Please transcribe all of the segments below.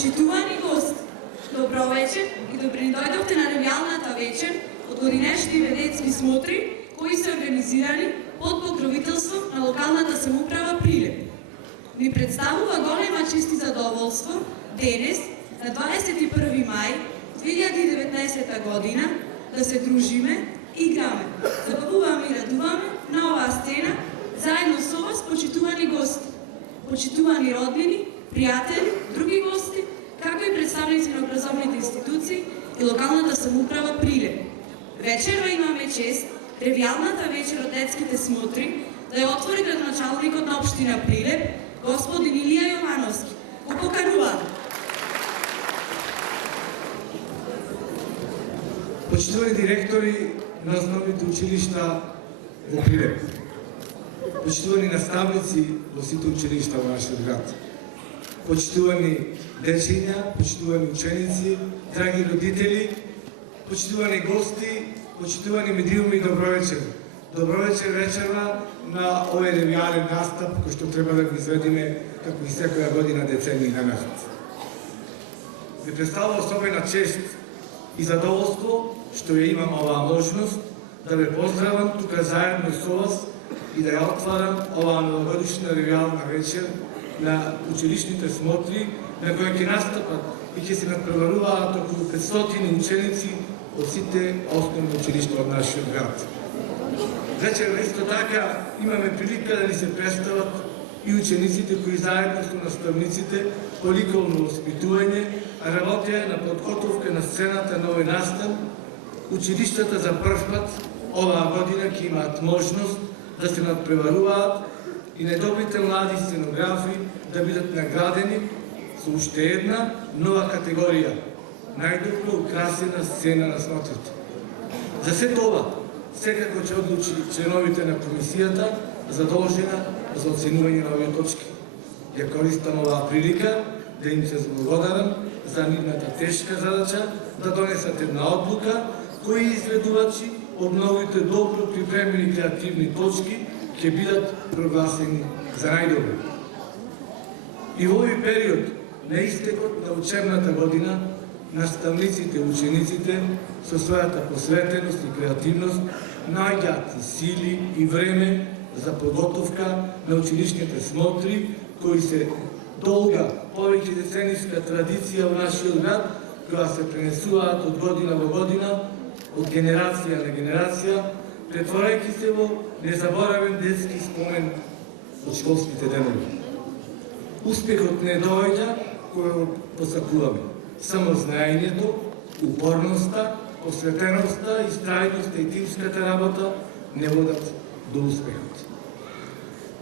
Почитувани гости, добро вечер и добре ни дојдовте на ревијалната вечер од годинешни ведецки смотри кои се организирани под покровителство на локалната самоуправа Прилеп. Ни представува голема чест и задоволство денес, на 21 мај 2019 година, да се дружиме, играме, забавуваме и радуваме на оваа сцена заедно со вас, почитувани гости, почитувани роднини, пријатели, други гости, како и представници на образовните институции и локалната самоуправа Прилеп. Вечерва имаме чест ревијалната вечер од детските смотри да ја отвори градоначалникот на општина Прилеп, господин Илија Јовановски. Го поканувам. Почитувани директори на основните училишта во Прилеп, почитувани наставници во сите училишта во нашиот град, почитувани дечиња, почитувани ученици, драги родители, почитувани гости, почитувани медиуми и добро вечер. Добро вечер вечерва на овој ревијален настап кој што треба да го изведиме како и секоја година децении на месец. Ме представува особена чест и задоволство што ја имам оваа можност да ве поздравам тука заедно со вас и да ја отварам оваа новогодишна ревијална вечер на училишните смотри на која ќе настапат и ќе се надпреваруваат околу 500 ученици од сите основни училишта од нашиот град. Вечерва исто така имаме прилика да ни се представат и учениците кои заедно со наставниците по ликовно воспитување работеа на подготовка на сцената на овој настан. Училиштата за прв пат оваа година ќе имаат можност да се надпреваруваат и најдобрите млади сценографи да бидат наградени со уште една нова категорија – најдобро украсена сцена на смотрите. За се тоа, секако ќе одлучи членовите на комисијата задолжена за оценување на овие точки. Ја користам оваа прилика да им се благодарам за нивната тешка задача да донесат една одлука кои изведувачи од новите добро припремени креативни точки ќе бидат прогласени за најдобри. И во овој период на истекот на учебната година, наставниците и учениците со својата посветеност и креативност наоѓаат и сили и време за подготовка на училишните смотри, кои се долга, повеќе децениска традиција во нашиот град, која се пренесуваат од година во година, од генерација на генерација, претворајќи се во незаборавен детски спомен од школските денови. Успехот не доаѓа кој го посакуваме. Само знаењето, упорноста, посветеноста, истрајноста и тимската работа не водат до успехот.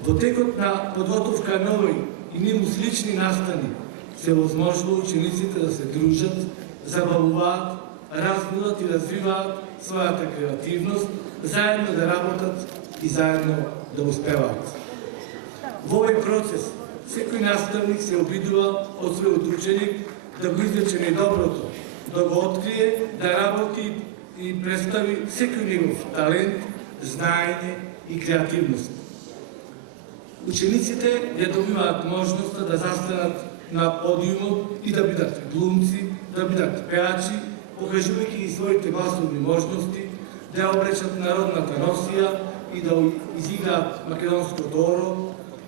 Во текот на подготовка на овој и нему слични настани се возможува учениците да се дружат, забавуваат, развиваат и развиваат својата креативност, заедно да работат и заедно да успеваат. Во овој процес секој наставник се обидува од својот ученик да го извлече најдоброто, да го открие, да работи и представи секој негов талент, знаење и креативност. Учениците ја добиваат можноста да застанат на подиумот и да бидат глумци, да бидат пеачи, покажувајќи ги своите гласовни можности, да ја облечат народната носија и да изиграат македонското оро,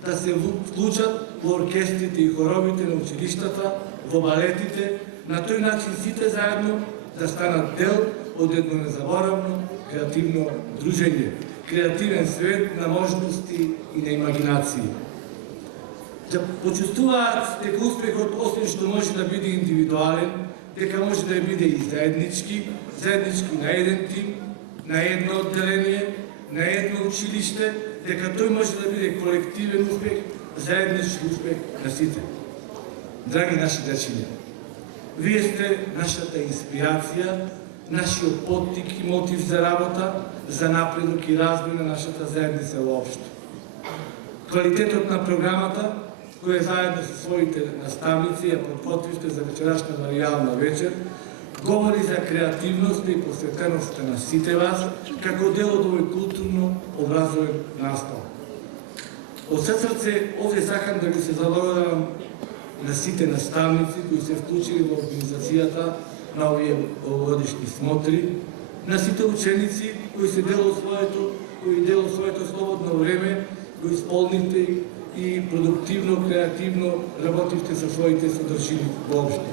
да се вклучат во оркестрите и хоровите на училиштата, во балетите, на тој начин сите заедно да станат дел од едно незаборавно креативно дружење, креативен свет на можности и на имагинации. Да почувствуваат дека успехот освен што може да биде индивидуален, дека може да биде и заеднички на еден тим, на едно одделение, на едно училиште, дека тој може да биде колективен успех, заеднички успех на сите. Драги наши дечиња, вие сте нашата инспирација, нашиот поттик и мотив за работа, за напредок и развој на нашата заедница воопшто. Квалитетот на програмата, која заедно со своите наставници ја подготвивте за вечерашна ревијална вечер, говори за креативноста и посветеноста на сите вас, како дел од овој културно-образовен настав. Од се срце овде сакам да ви се заблагодарам на сите наставници кои се вклучили во организацијата на овие овогодишни смотри, на сите ученици кои дело своето слободно време го исполнивте и продуктивно, креативно работивте со своите содржини воопшто.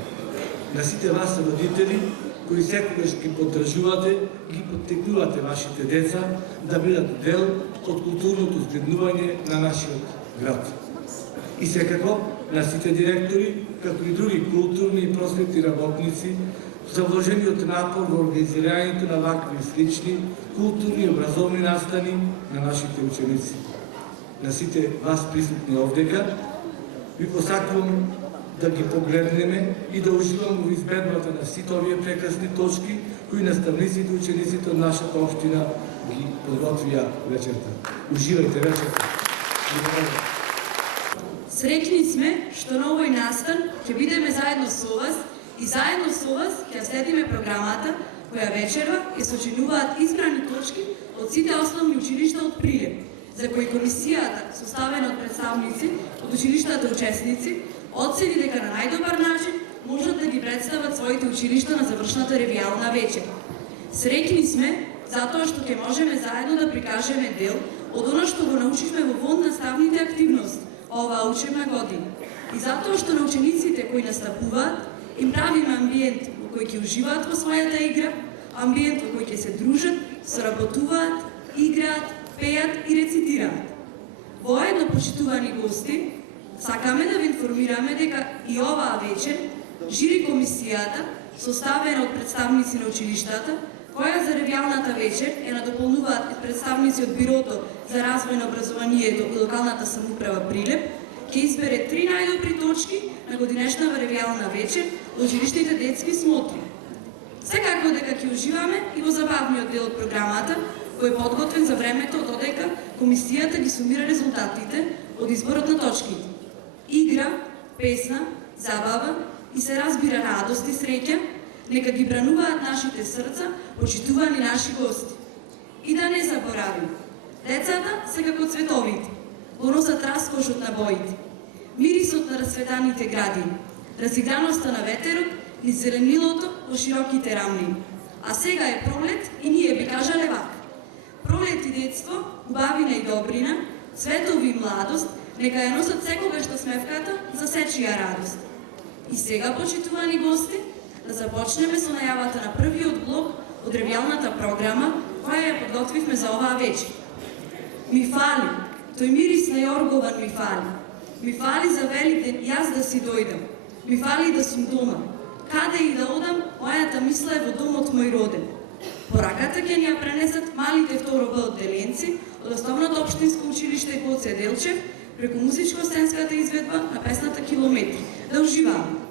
На сите вас родители кои секогаш ги поддржувате, ги поттикнувате вашите деца да бидат дел од културното зградување на нашиот град. И секако на сите директори, како и други културни и просветни работници, за вложениот напор во организирањето на вакви слични културни и образовни настани на нашите ученици. На сите вас присутни овдека, ви посакувам да ги погледнеме и да уживаме во избедбата на сите овие прекрасни точки кои наставниците и учениците од нашата општина ги подготвија вечерта. Уживајте вечерта. Среќни сме што на овој настан ќе бидеме заедно со вас и заедно со вас ќе следиме програмата која вечерва ќе сочинуваат избрани точки од сите основни училишта од Прилеп, за кои комисијата, составена од представници од училиштата учесници, оцени дека на најдобар начин можат да ги представат своите училишта на завршната ревијална вечер. Среќни сме затоа што ќе можеме заедно да прикажеме дел од она што го научивме во вон наставните активности оваа учебна година. И затоа што на учениците кои настапуваат им правиме амбиент во кој ќе уживаат во својата игра, амбиент во кој ќе се дружат, соработуваат, играат, пеат и рецитираат. Воедно, почитувани гости, сакаме да ви информираме дека и оваа вечер жири комисијата, составена од представници на училиштата, која за ревијалната вечер е надополнуваат и представници од Бирото за развој на образованието и локалната самоуправа Прилеп, ќе избере 3 најдобри точки на годинешната ревијална вечер од училиштните детски смотри. Секако дека ќе уживаме и во забавниот дел од програмата, кој е подготвен за времето додека комисијата ги сумира резултатите од изборот на точките. Игра, песна, забава и се разбира радост и среќа, нека ги брануваат нашите срца, почитувани наши гости. И да не заборавим, децата се како цветовите, го носат раскошот на боите, мирисот на расцветаните градини, разиграноста на ветерот низ зеленилото во широките рамнини. А сега е пролет и ние би кажале вака: пролет и детство, убавина и добрина, цветови и младост, нека ја носат секогаш смевката за сечија радост. И сега, почитувани гости, да започнеме со најавата на првиот блок од ревијалната програма, која ја подготвивме за оваа вечер. Ми фали, тој мирис на јоргован ми фали. Ми фали за Великден јас да си дојдам. Ми фали да сум дома. Каде и да одам, мојата мисла е во домот мој роден. Пораката ќе ни ја пренесат малите второ Б одделенци од основното општинско училиште Гоце Делчев преку музичко-сценската изведба на песната Километри. Да уживаме!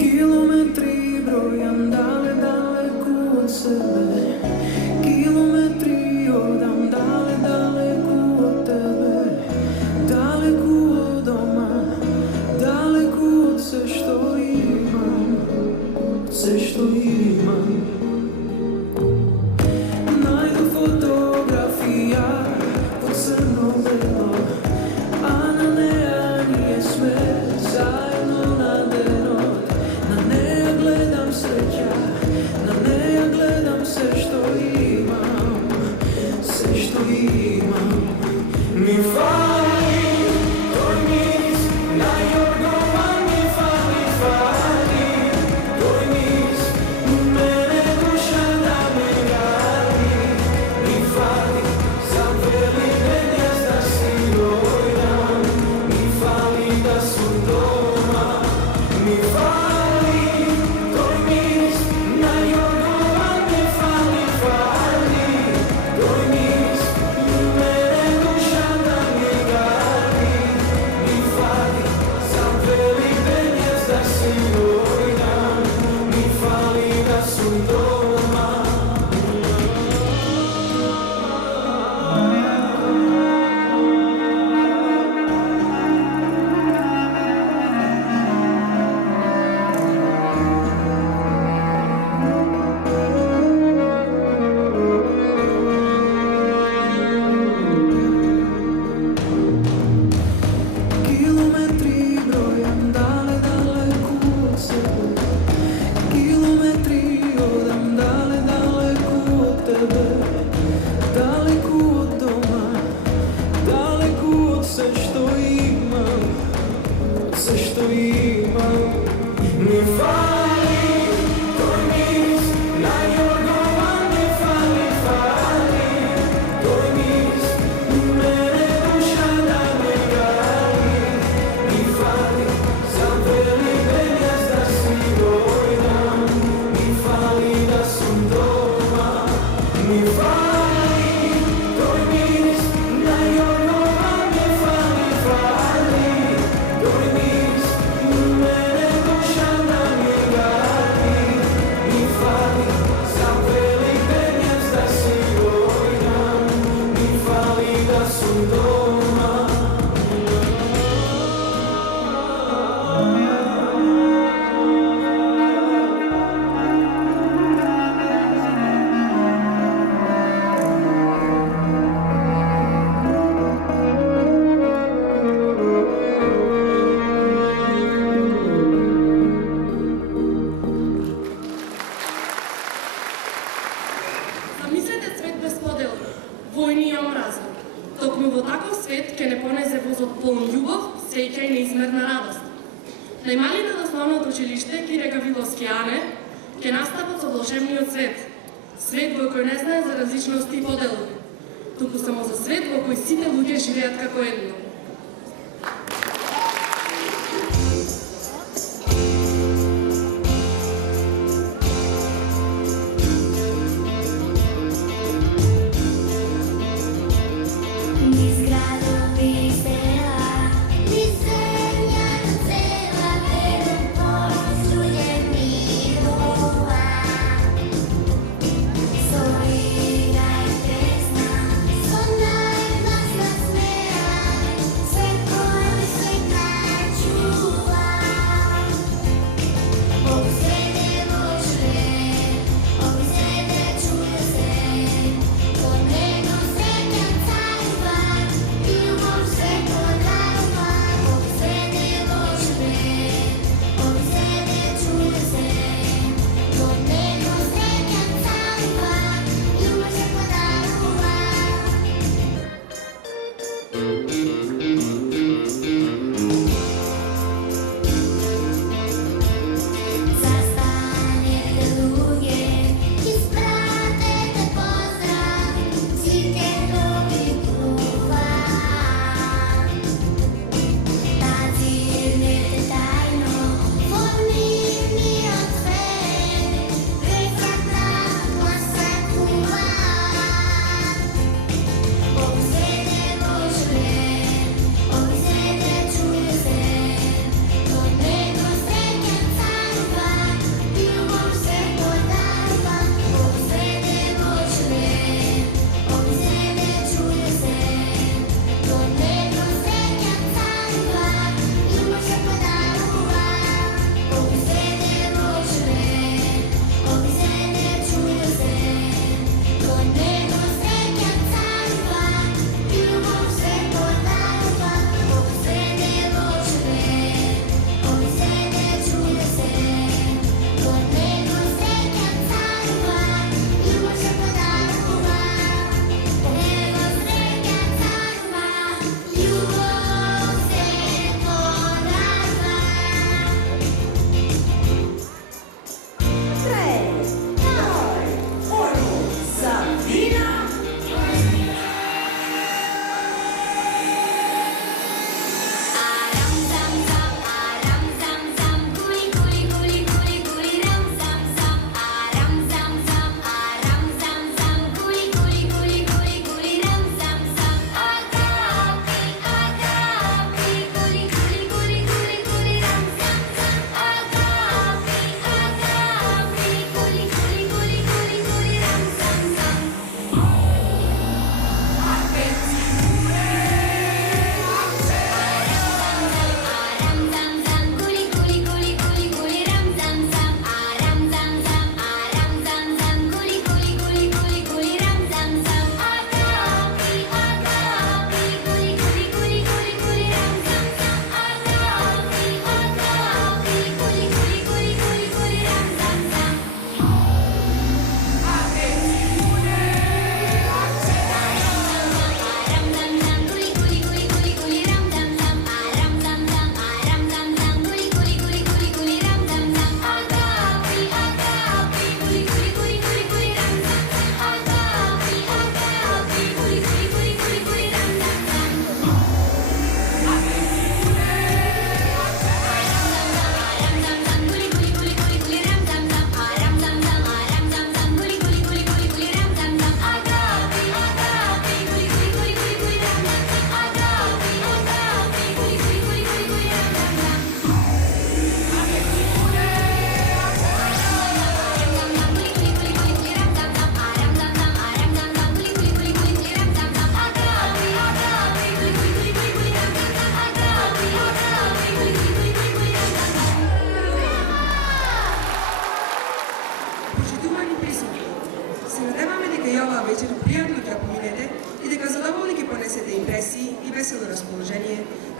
Kilometri brojam daleko od sebe, kilometri Најмалите од основното училиште Кирека Виловскијане ќе настапат со волшебниот свет. Свет во кој не знае за различности и поделови, туку само за свет во кој сите луѓе живеат како едно.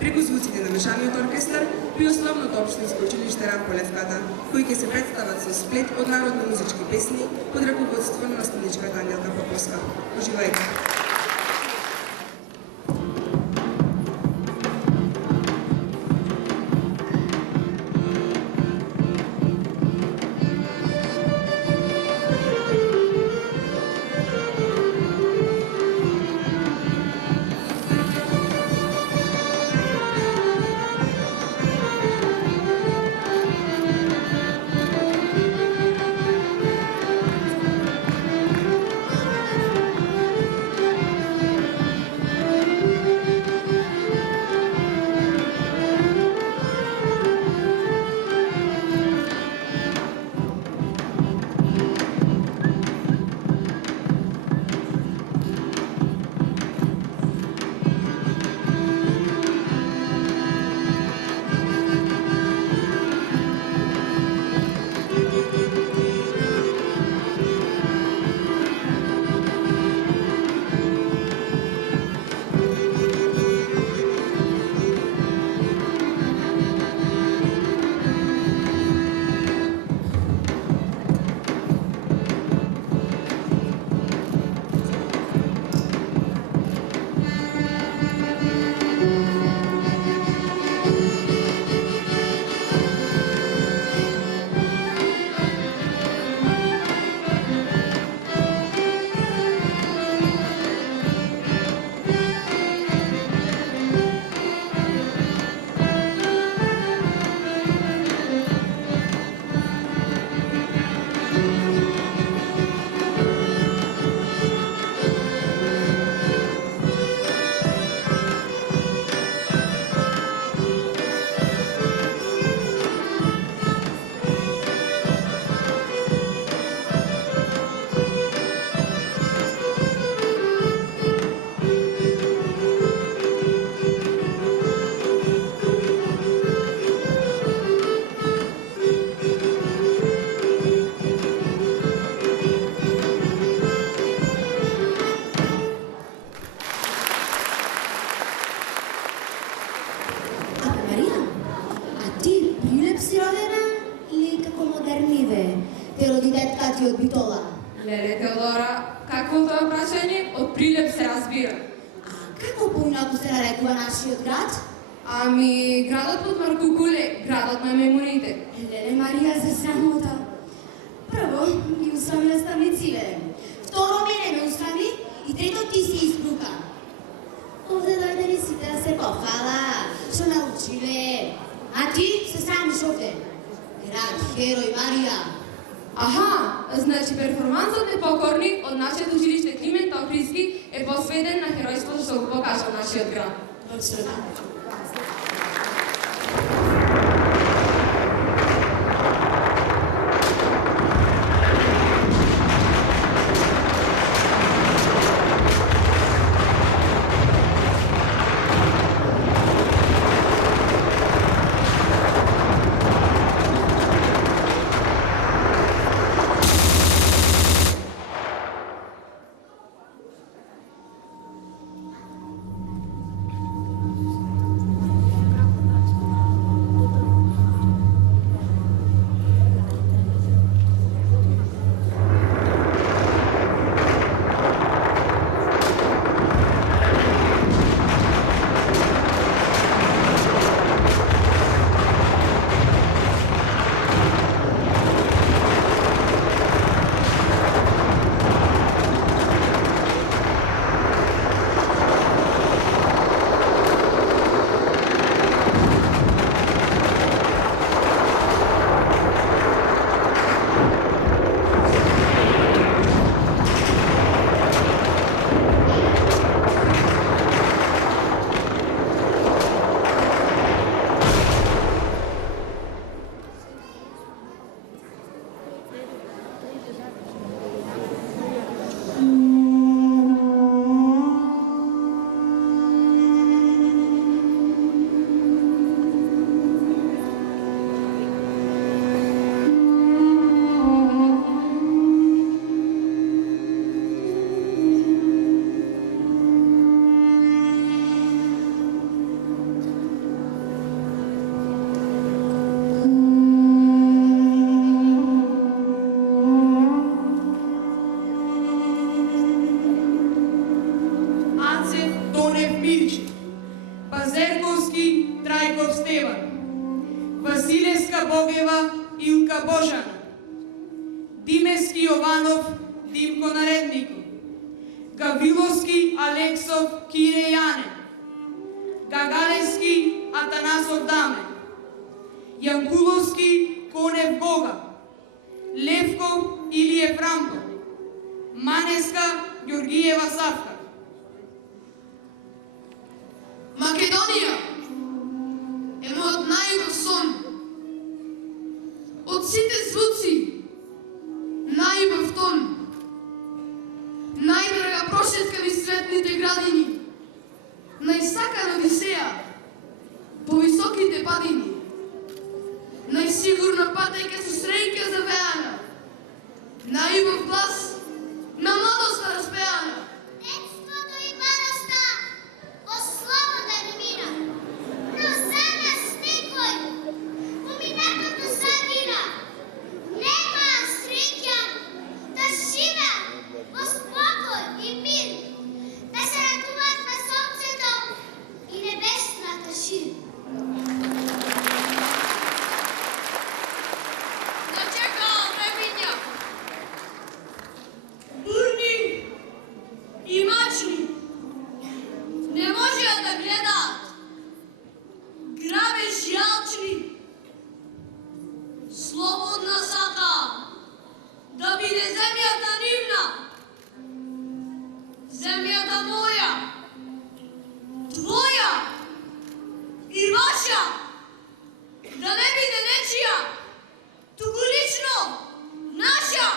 преку звуците на мешаниот оркестар при основното општинско училиште Ранко Левката, кои ќе се представат со сплет од народни музички песни под раководство на наставничката Ангелка Поповска. Уживајте! си родена или како модерниве? Те роди детка ти од Битола. Леле, Теодора, какво тоа прашање? Од Прилеп се разбира. А како поинаку се нарекува нашиот град? Ами, градот под Маркукуле, градот на мемориите. Леле Марија, за срамота. Прво, ги усрами наставниците. Второ, мене ме усрами и трето ти си испрука. Овде дојдели сите да се пофала, што научиле. А ти се срамиш овде. Град, херој, Марија. Аха, значи перформансот Непокорни од нашето училиште Климент Охридски е посветен на херојството што го покажа нашиот град. Точно така. Василевска Богева, Илка Божана, Димески Јованов, Димко Наредников, Гавриловски Алексов, Кире Јане, Гагаревски Атанасов Даме, Јанкуловски Конев Гога, Левков Илиев Рамко, Манеска Ѓоргиева Савка. Македонија е мојот најубав сон. Од сите звуци, најубав тон. Најдрага прошетка ми светните градини. Најсакана Одисеја по високите падини. Најсигурна патејка со среќа завеана. Најубав глас на младоста распеана. Детството и младоста во слободен мира, но за нас некој поминатото забира. Нема среќа да живеат во спокој и мир, да се радуваат на сонцето и небесната шир. Бурни и мачни не можеа да гледаат. Грабеж јалчни, слободна сака да биде земјата нивна, земјата моја, твоја и ваша, да не биде нечија, туку лично наша.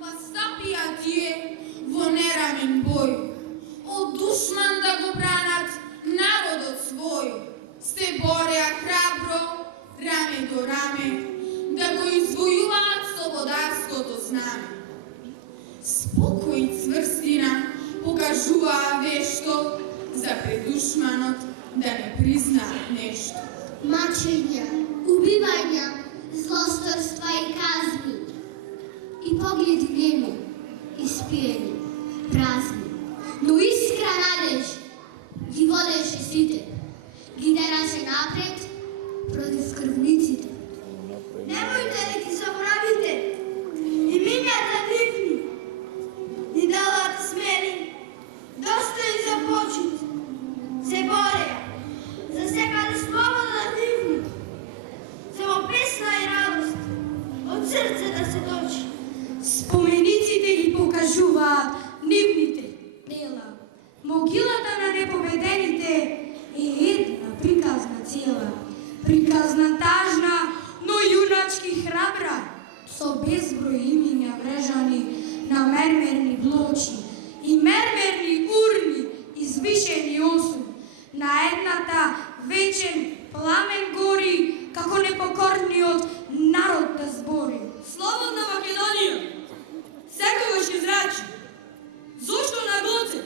Па стапија тие во нерамен бој, од душман да го бранат народот свој. Се бореа храбро, раме до раме, да го извојуваат слободарското знаме. Спокој и цврстина покажуваа вешто за пред душманот да не признаат нешто. Мачења, убивања, уединени, изпиени, празни, но искра надеж ги водеше сите, ги тераше напред против крвниците. Немојте да ги заборавите, имињата нивни, ни дават смели, доста и за почит, се бореја, за секаде слобода нивни, само песна и радост, од срце да се точи. Спомениците ги покажуваат нивните дела. Могилата на непобедените е една приказна цела. Приказна тажна, но юначки храбра, со безброј имиња врежани на мермерни блочи и мермерни урни извишени осум. На едната вечен пламен гори, како непокорниот народ да збори. Слободна Македонија, секогаш израчи. Зошто на Гоце,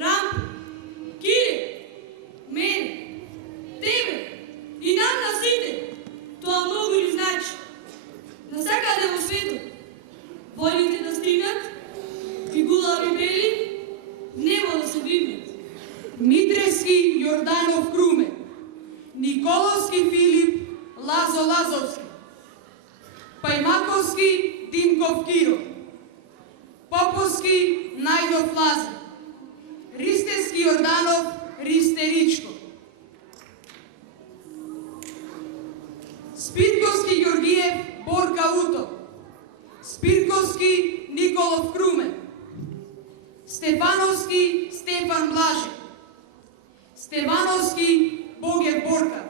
Рампо, Кире, мене, тебе и нам на сите, тоа многу ни значи. Насекаде во светот, војните да стигнат, фигулави бели, в небо да се дигнат. Митрески Јорданов Круме, Николовски Филип Лазо Лазовски, Пајмаковски Димков Киро, Поповски Најдов Лазар, Ристески Јорданов Ристе Ричко, Спирковски Ѓоргиев Борка Уто, Спирковски Николов Круме, Стефановски Стефан Блаже, Стевановски Богев Борка,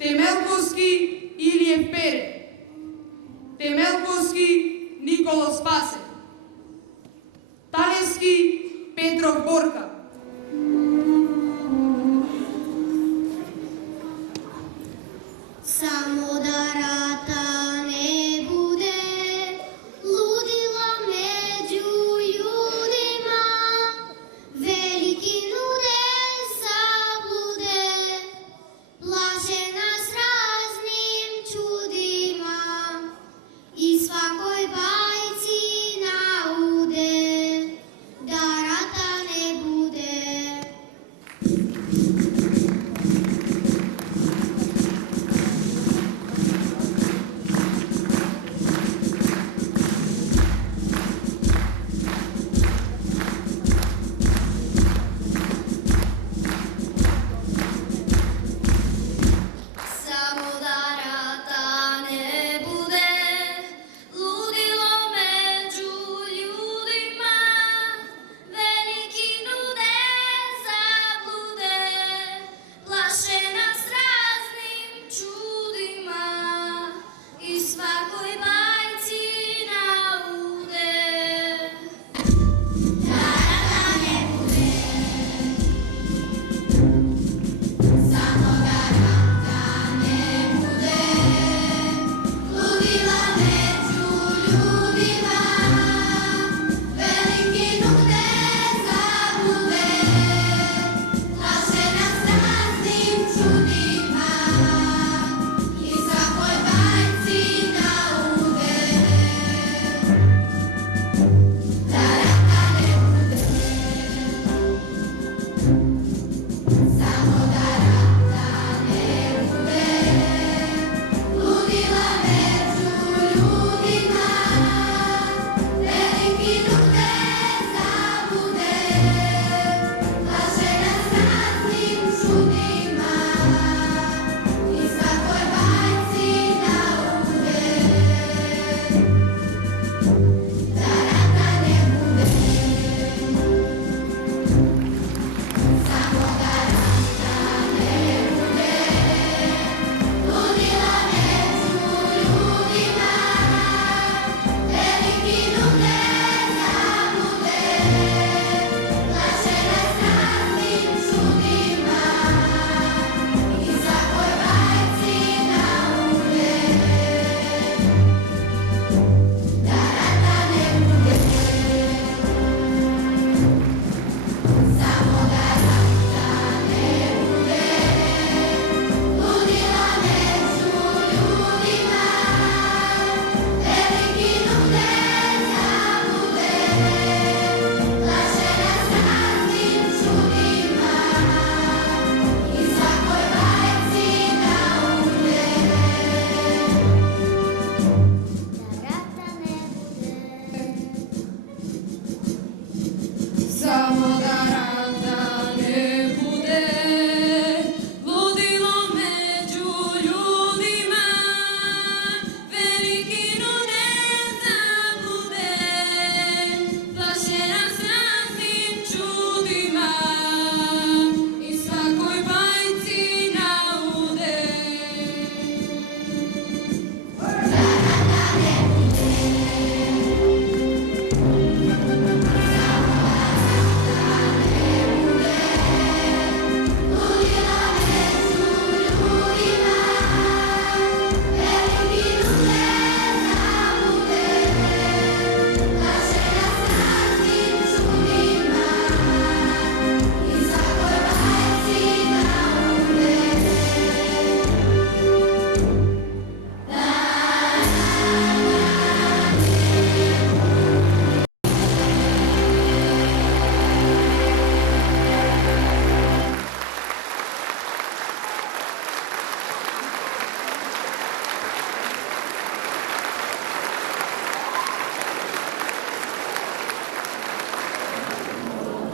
Темелковски Илиев Пере, Темелковски Николов Спасе, Талевски Петров Борка, Само да рата не буде, лудила меѓу људима, велики нуде заблуде, плашена с разним чудима, и свакој бајци науде, да рата не буде.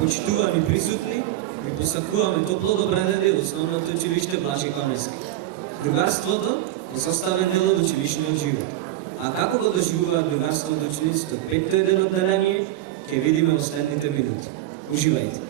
Почитувани присутни, ви посакуваме топло добредојде во Основното училиште Блажи Комески. Другарството е составен дел од училишниот живот. А како го доживуваат другарството учениците од 5-то еден одделение, ќе видиме во следните минути. Уживајте!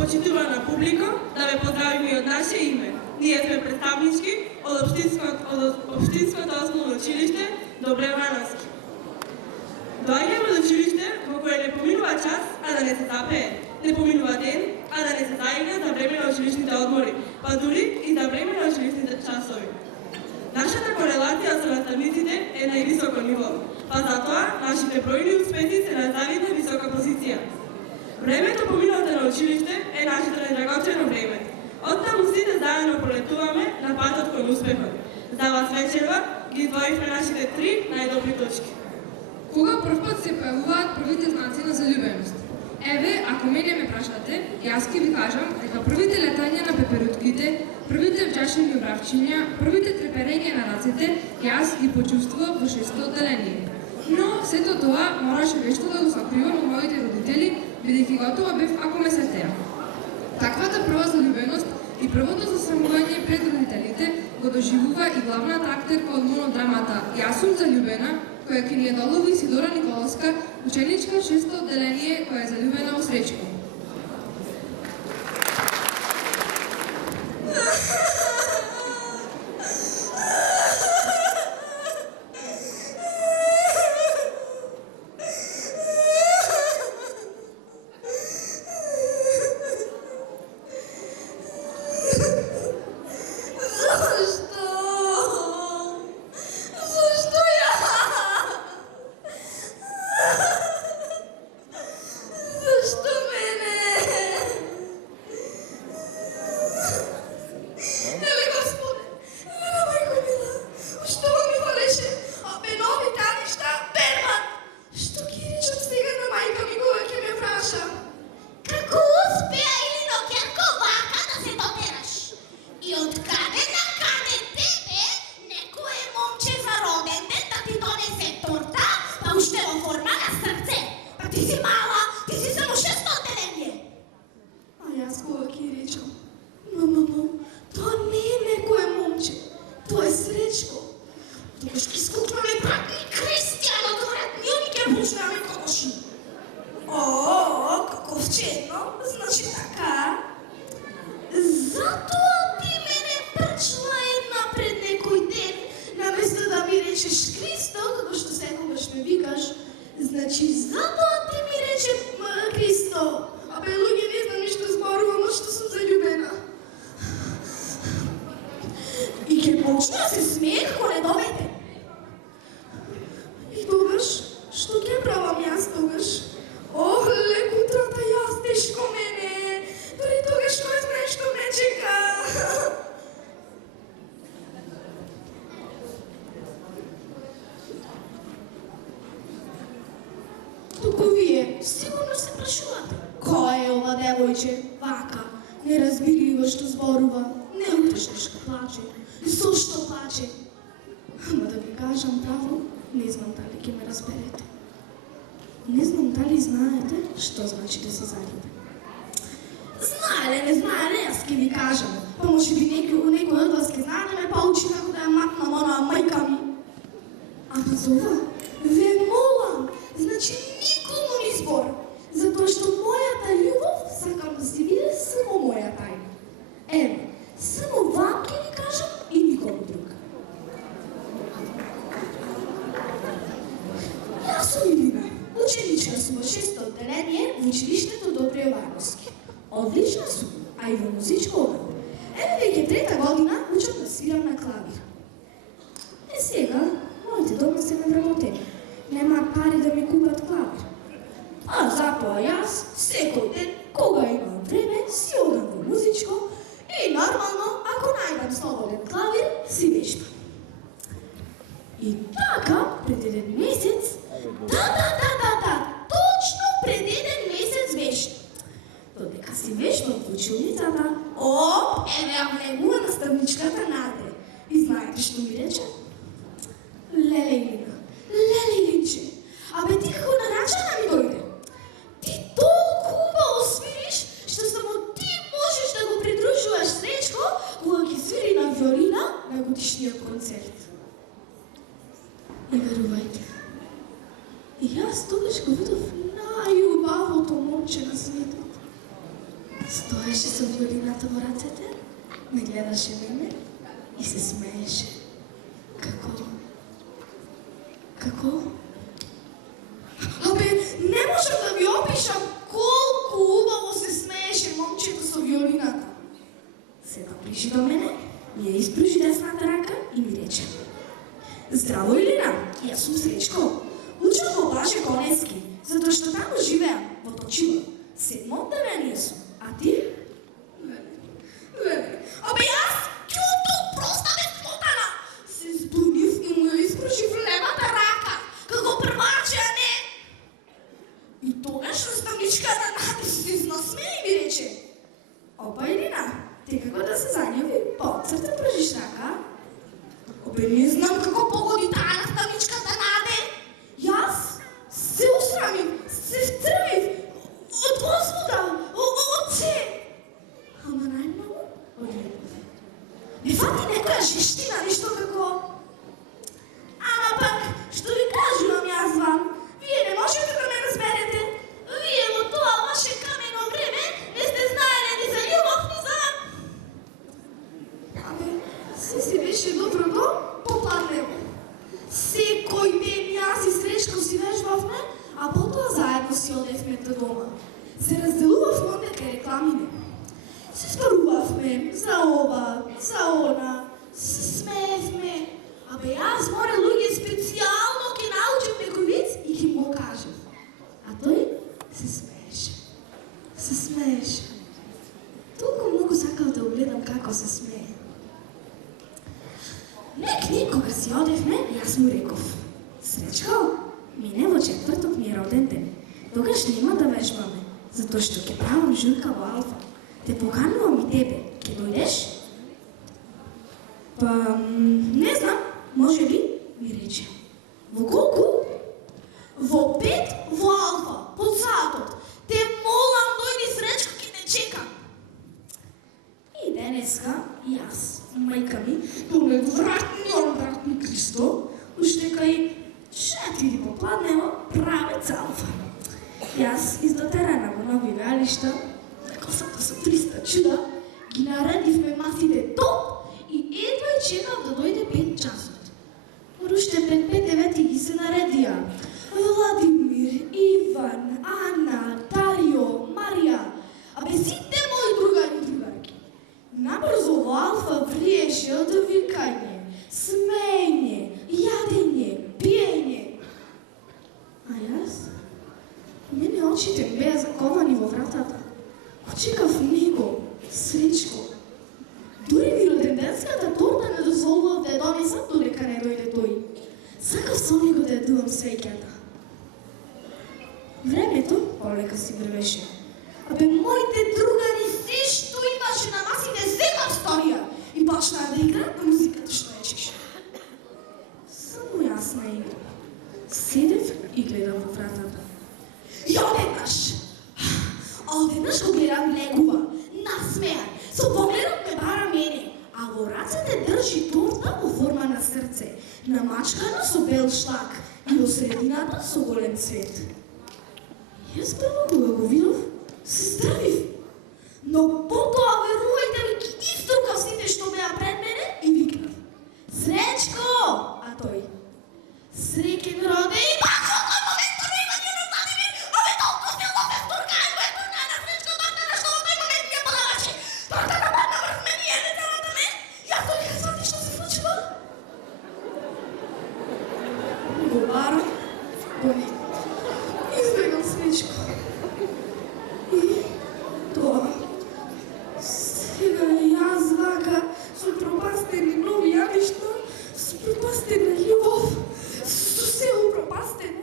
Почитувана публика, да ве поздравиме и од наше име. Ние сме представнички од Општинското основно училиште Добре Вранаски. Доаѓаме од училиште во кое не поминува час, а да не се запее. Не поминува ден, а да не се заигра за време на училишните одмори, па дури и за време на училишните часови. Нашата корелација со наставниците е на високо ниво, па затоа нашите бројни успехи се на завидна висока позиција. Времето поминато на училиште е нашето недрагоцено време. Оттаму сите заедно полетуваме на патот кон успехот. За вас вечерва ги издвоивме нашите 3 најдобри точки. Кога првпат се појавуваат првите знаци на залюбеност? Еве, ако мене ме прашате, јас ќе ви кажам дека првите летања на пеперутките, првите вчашени обравчиња, првите треперења на рацете, јас ги почувствував во 6-то одделение. Но сето тоа мораше вешто да го сакривам од моите родители, бидејќи готова бев ако ме се тера. Таквата прва залюбеност и првото засрамување пред родителите го доживува и главната актерка од монодрамата "Јас сум залюбена", која ќе ни ја долови Сидора Николовска, ученичка 6-то одделение која е залюбена во Сречко. Не можам да ви опишам колку убаво се смееше момчето Илината. Се наближи до мене, ми ја испружи десната рака и ми рече: Здраво, Илина, јас сум Сречко. Учам во Блаже Конески, затоа што таму живеам, во Точило. 7 одделение сум, а ти? Леле, абе јас, ќуто, проста ме смотана! Се збунив и му ја испружив левата рака, како прваче, а не! И тогаш наставничката наде се изнасмеја и ми рече: Опа, Илина, ти како да се зањави, по-црта пржиш рака? Обе не знам како погоди таа наставничката наде. Јас се усрамив, се втрвив, од возбуда, од се. Ама најмногу од љубов. Ме фати некоја жештина, нешто како: Ама пак, што ви кажувам јас вам, вие не можете да ме разберете. Вие во тоа ваше камено време не сте знаеле ни за љубов, ни за... Абе, се беше добро попладнево. Секој ден јас и Сречко си вежбавме, а потоа заедно си одевме до дома. Се разделувавме од некај рекламине. Се зборувавме за ова, за она, се смеевме. Абе јас море луѓе специјално ќе научам некој виц и ќе му го кажам. А тој се смееше. Се смееше. Толку многу сакав да огледам како се смее. Некни, кога си одевме, јас му реков: Сречко, мине во четврток ми е роден ден. Тогаш нема да вежбаме, затоа што ќе правам журка во Алфа. Те поканувам и тебе. Ќе дојдеш? Па, не знам, може ли, ми рече. Во колку? Во 5 во Алфа, под саатот. Те молам, дојди, Сречко, ќе те чекам. И денеска, јас, мајка ми, неодвратни Христо, уште кај 4 попладнево правец Алфа. Јас издотерана во нови веалишта, косата со 300 чуда, ги наредивме мафите топ и едва и чекав да дојде 5 часот. Уште 5-9 ги се наредија. Владимир, Иван, Ана, Дарио, Марија, абе сите мои другари и другарки. Набрзо во Алфа вриеше од викање, смеење, јадење, пиење. А јас? Мене очите беа заковани во вратата. Очекав него, Сречко. Дури ви роденденската торта не дозволував да ја донесам додека не дојде тој. Сакав со него да ја дувам свеќата. Времето полека си врвеше. Абе, моите другари се што имаше на масите зема сторија и почнаа да играат музиката што речеше. Само јас не играм. Седев и гледам во вратата. И одеднаш го гледам негува, насмеан, со погледот ме бара мене, а во рацете држи торта во форма на срце, намачкана со бел шлак и во средината со голем цвет. Јас прво кога го видов, се здравив, но потоа, верувајте ми, ги иструкав сите што беа пред мене и викнав: Сречко! А тој: Среќен роден и бако тој момент на имање на Владимир, ове толку силно се втуркај, кој турна на Сречко тортата што во тој момент ми ја подаваше. Тортата падна врз мене и еде целата ме. Јас тој ја свати што се случува. Го барам, боли. Избегам Сречко. И тоа. Сега јас вака, со пропастени нови јадишта, со пропастена љубов, со се упропастено,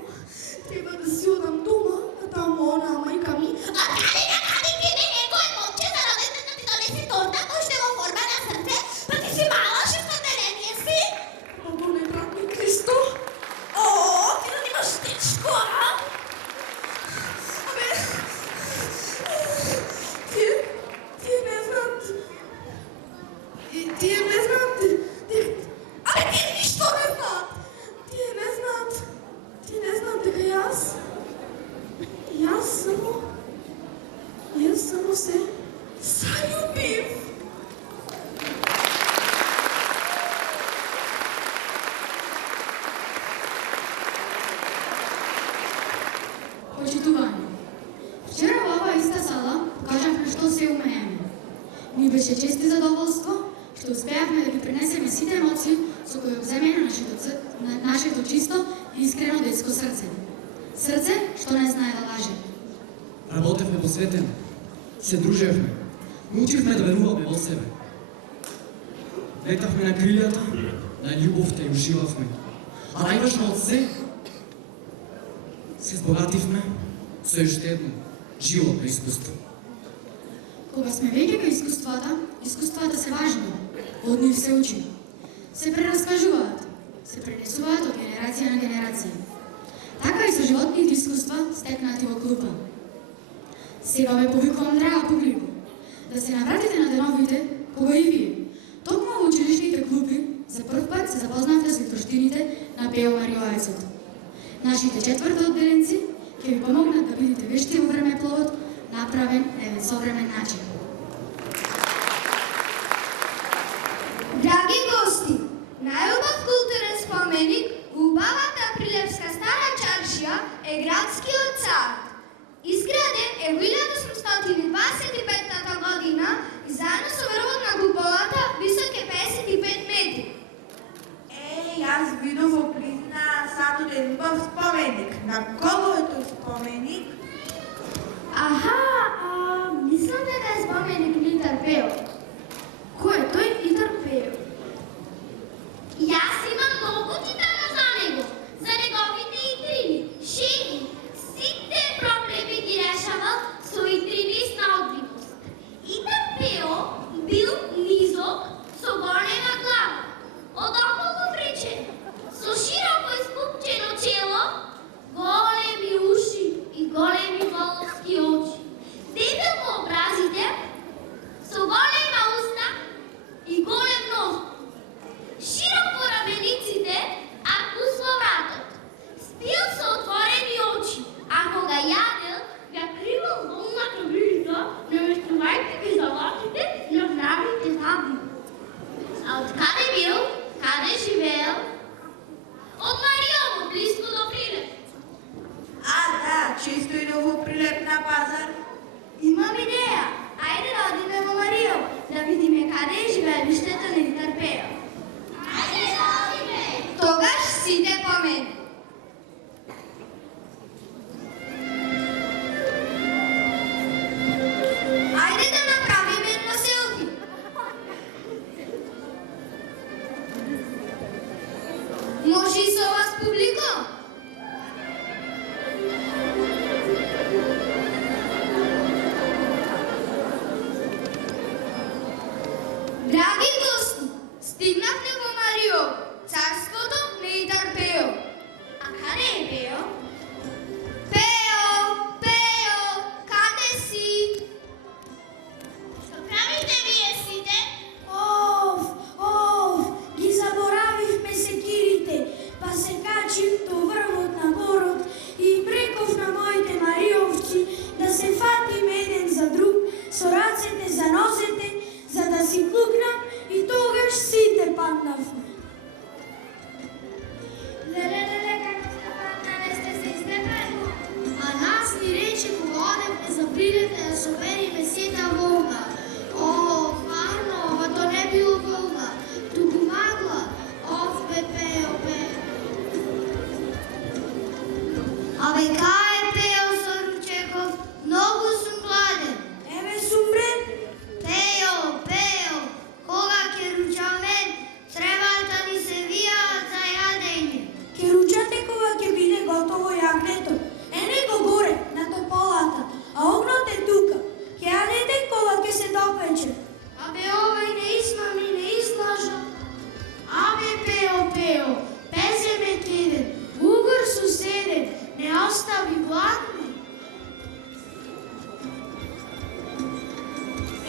треба да си одам дома, а таму она мајка ми: А кади биде некој момче за роденден да ти донесе торта кој што е во форма на срце, па ти си мала 6-годишна си? Много не брат ми Христо. О, ти да немаш дечко, а? Абе, тие не знаат. Тие не знаат. Абе, тие ништо не знаат. Тие не знаат дека јас само се заљубив. Почитување. Вчера во оваа иста сала покажавме што се умееме. Ни беше чест и задоволство што успеавме да ги пренесеме сите емоции со кои обземена нашето чисто и искрено детско срце. Срце што не знае да лаже. Работевме посветено, се дружевме, научивме да веруваме во себе. Летавме на крилјата, на љубовта и уживавме. А најважно од се збогативме со уште едно животно искуство. Кога сме веќе кај искуствата се важни, од нив се учи. Се прераскажуваат, се пренесуваат од генерација на генерација. Така и со животните искуства стекнати во клупа. Сега ве повикувам, драга публику, да се навратите на деновите, кога и вие, токму во училишните клупи, за прв пат се запознавте со виштините на Пео Мариоајцот. Нашите четврти одделенци ќе ви помогнат да бидете вешти во времепловот, направен на еден современ начин. Драги гости, најубав културен споменик во убавата Прилепска стара чаршија е градскиот цар. Изграден е во 1825 година и заедно со врвот на куполата висок е 55 метри. Јас видов во Призна само еден убав споменик. На кого е тој споменик? Аха, мислам дека е споменик на Итар Пео. Кој е тој Итар Пео? Јас имам многу читано за него, за неговите итрини, шеги, сите проблеми ги решавал со итрини и снаудливост. Итар Пео бил низок, со голема глава, одоколу причен, со широко испупчено чело, големи уши и големи воловски очи. Дебел во образите, со голема уста и голем нос. Широко рамениците, а пус во вратот. Спил со отворени очи, а кога јадел, ја кривал волната вижда, наместувајќи ги залатите на здравите зъби. А од каде бил, каде живеел? Од Мариово, близко до Прилеп. Да, често идов во Прилеп на пазар. Имам идеја. Ајде да одиме во Мариово, да видиме каде е живеелиштето на Итар Пео. Ајде да одиме! Тогаш сите по мене. Ајде да направиме едно селфи. Може и со вас, публико? Драги гости, стигнавте во Мариово, царството на Итар Пео. А каде е Пео? Пео, Пео, каде си? Што правите вие сите? Ги заборавивме секирите, па се качив до врвот на борот и им реков на моите мариовци да се фатиме еден за друг, со рацете за нозете, за да си плукнам и тогаш сите паднавме. Леле, како сте паднале, сте се изнепрени? А нас ни рече кога одевме за Прилеп да собериме сета волна. Варно, ова то не било волна, туку магла. Пео. Абе, кај е Пео со ручеков? Многу сум гладен. Еве сум вред. Пео, кога ќе ручаме, треба да ни се вијават за јадење. Ке ручате кога ќе биде готово јагнето. Ене го горе, на тополата, а огнот е тука. Ќе јадете кога ќе се допече. Абе, овој не излажа. Абе, Пео, пеземе теден, угор суседен, не остави гладни.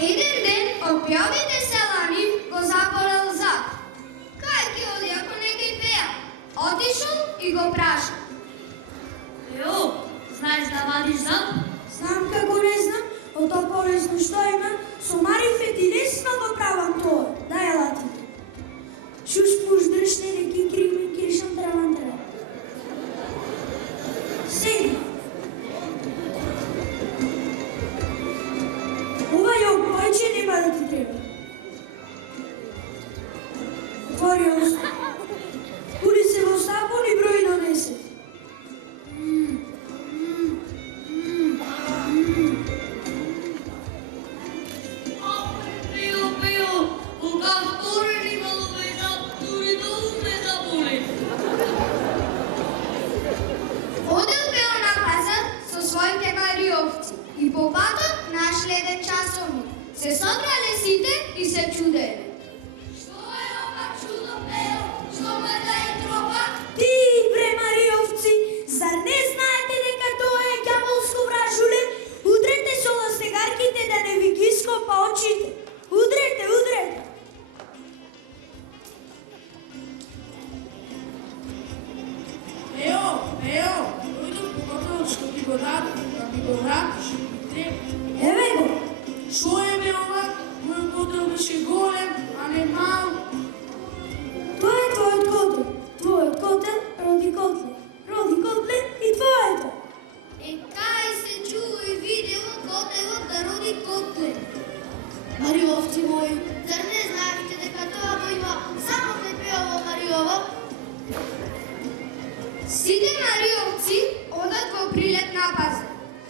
Еден ден опјавите селани го заболел зад. Кај ќе оди ако не ги пеа? Отишол и го праша. Пео, знаеш да вадиш зад? Знам како не знам, од тоа полезно што има, со марифет и лесно го правам тоа. Дај латите. Шуш пуш држте реки кримен киршам травантра. Седи. Ова ја повеќе нема да ти треба. И по патот нашле еден часовник. Се содрале сите и се чуделе. Што е ова чудо, Пео? Што ме да е тропа? Ти, бре Мариовци, зар не знаете дека тоа е ѓаволско вражуле? Удрете со ластегарките да не ви ги скопа очите. Удрете, удрете. Ео, дојдов покопел што ти го дадов, да ми го вратиш, ми треба. Еве го. Шо е бе ова? Мојот котел беше голем, а не мал. Тоа е твојот котел. Твојот котел роди котле. Роди котле и твоето. Е, кај се чува и видео котелот да роди котле. Мариовци мои, зар не знаете дека тоа го има само Пепеово Мариово? Сите мариовци одат во прилет на пазар.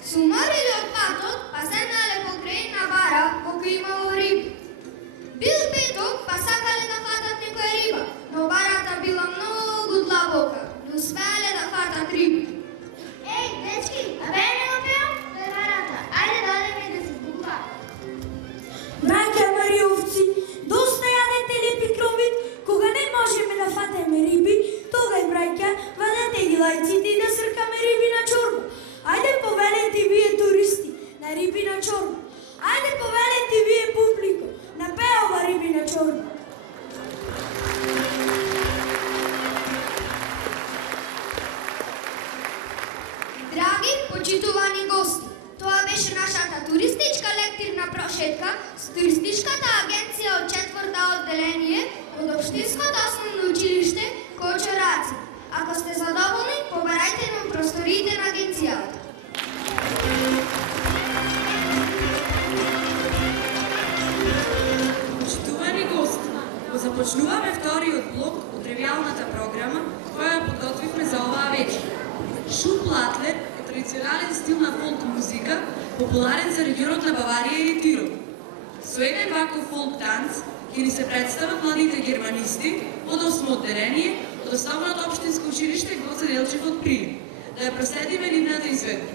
Се умориле од патот, па седнале покрај една бара во која имало риби. Бил петок, па сакале да фатат некоја риба, но барата била многу длабока. Не успеале да фатат риби. Еј, дечки, а бе не го пеам? Тоа е барата. Ајде да одеме да се збука. Браќа Мариовци, доста јадете лепи кровит, кога не можеме да фатеме риби, тогаш браќа, вадете ги лајците и да сркаме риби на чорба. Ајде повелете вие туристи на риби на чорба. Ајде повелете вие публико на Пеова риби на чорба. Драги, почитувани гости, тоа беше нашата туристичка лектирна прошетка с туристичката агенција од 4-та одделение од Општинското основно училиште Кочораци. Ако сте задоволни, побарајте нам просториите на агенцијата. Почитувани гости, го започнуваме вториот блок од ревијалната програма која ја подготвивме за оваа вечер. Шуплатлер е традиционален стил на фолк музика, популарен за регионот на Баварија или Тирол. Со еден ваков фолк танц ќе ни се представат младите германисти од 8-о одделение од Основното општинско училиште Гоце Делчев од Прилеп. Да ја проследиме нивната изведба.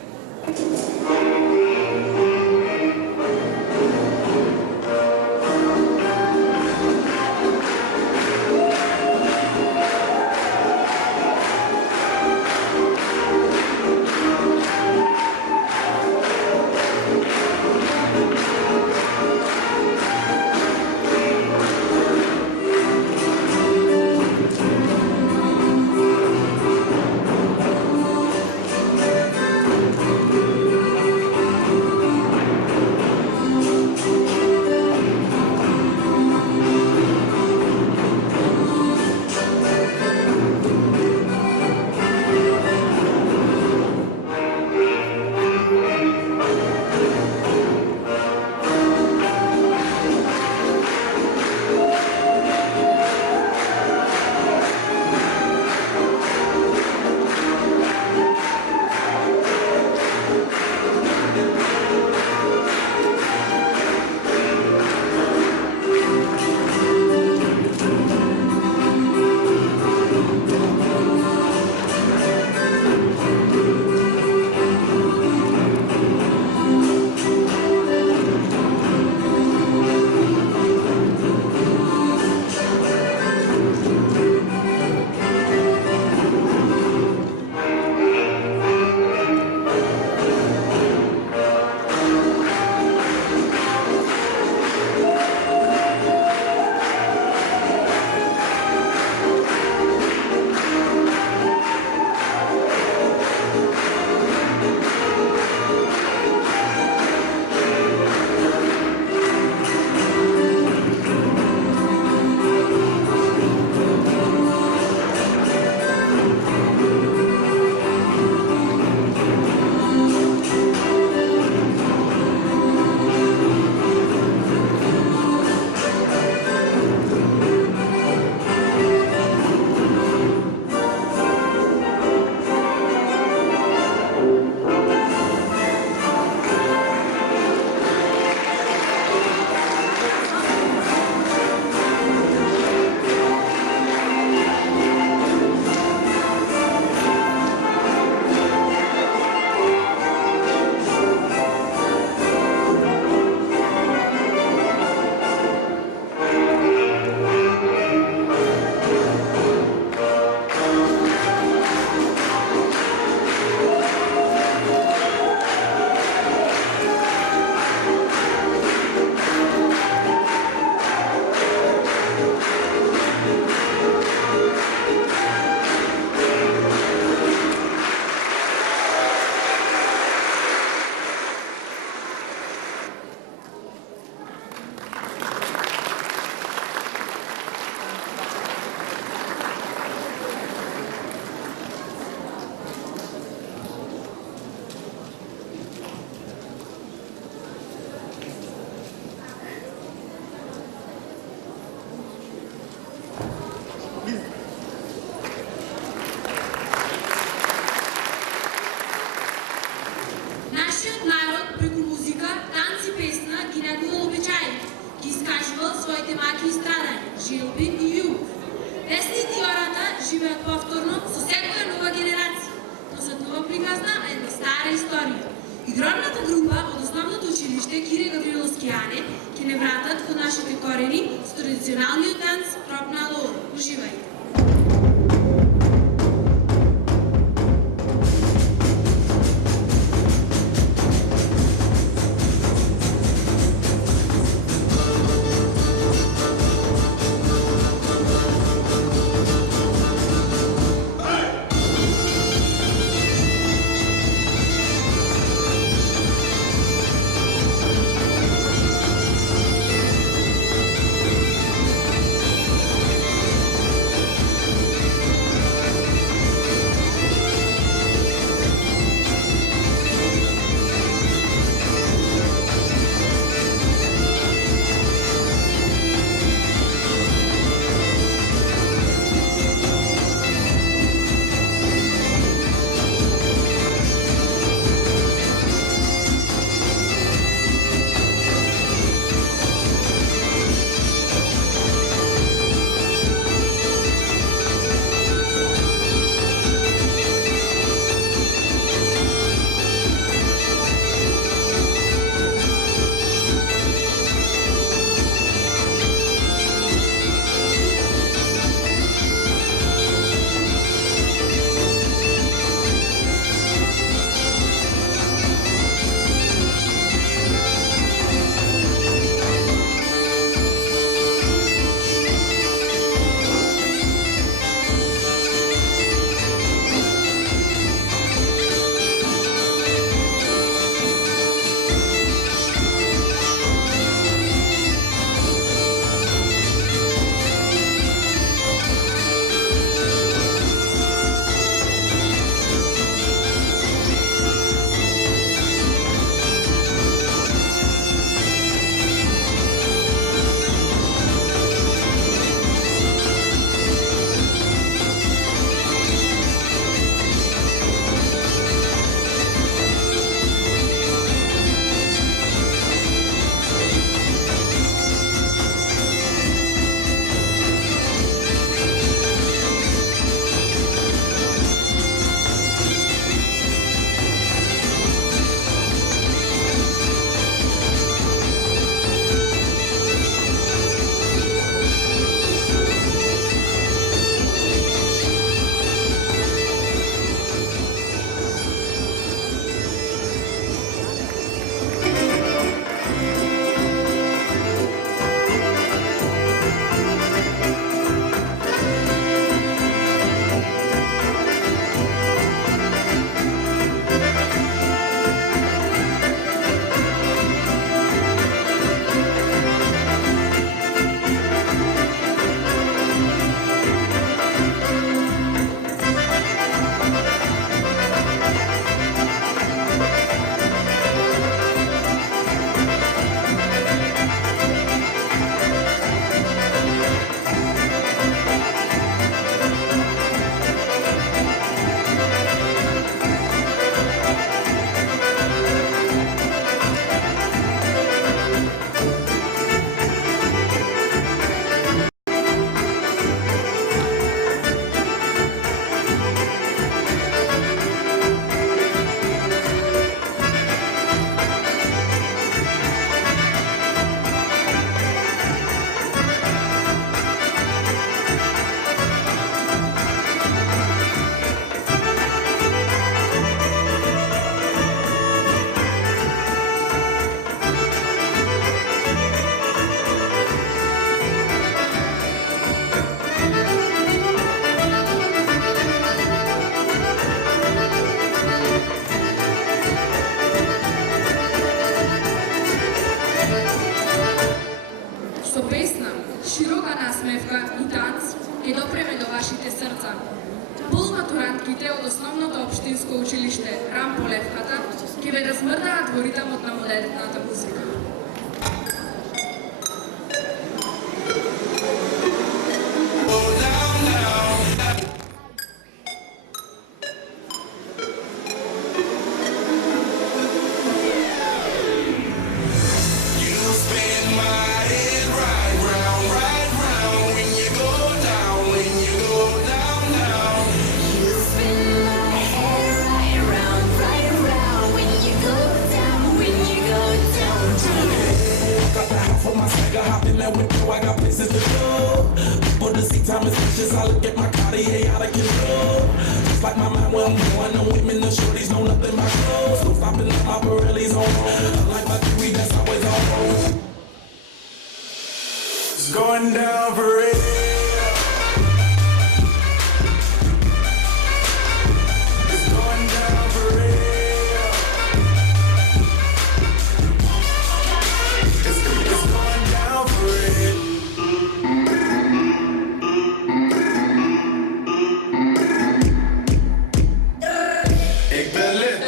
джилби и југ. Песни и ората живеат повторно со секоја нова генерација. То се нова приказна на една стара историја. Игровната група од основното училиште Кире Гавриловски-Ане ќе не вратат кон нашите корени со традиционалниот танц Троп на Лоро. Уживајте! студентите од основното општинско училиште Рам Полевката ќе ве размрдаат во ритмот на модерната музика. You spin my head right round, popping like my Pirelli's on. Like my kiwi, that's always on. It's going down for real. It's going down for real. It's going down for real. Ik ben lit.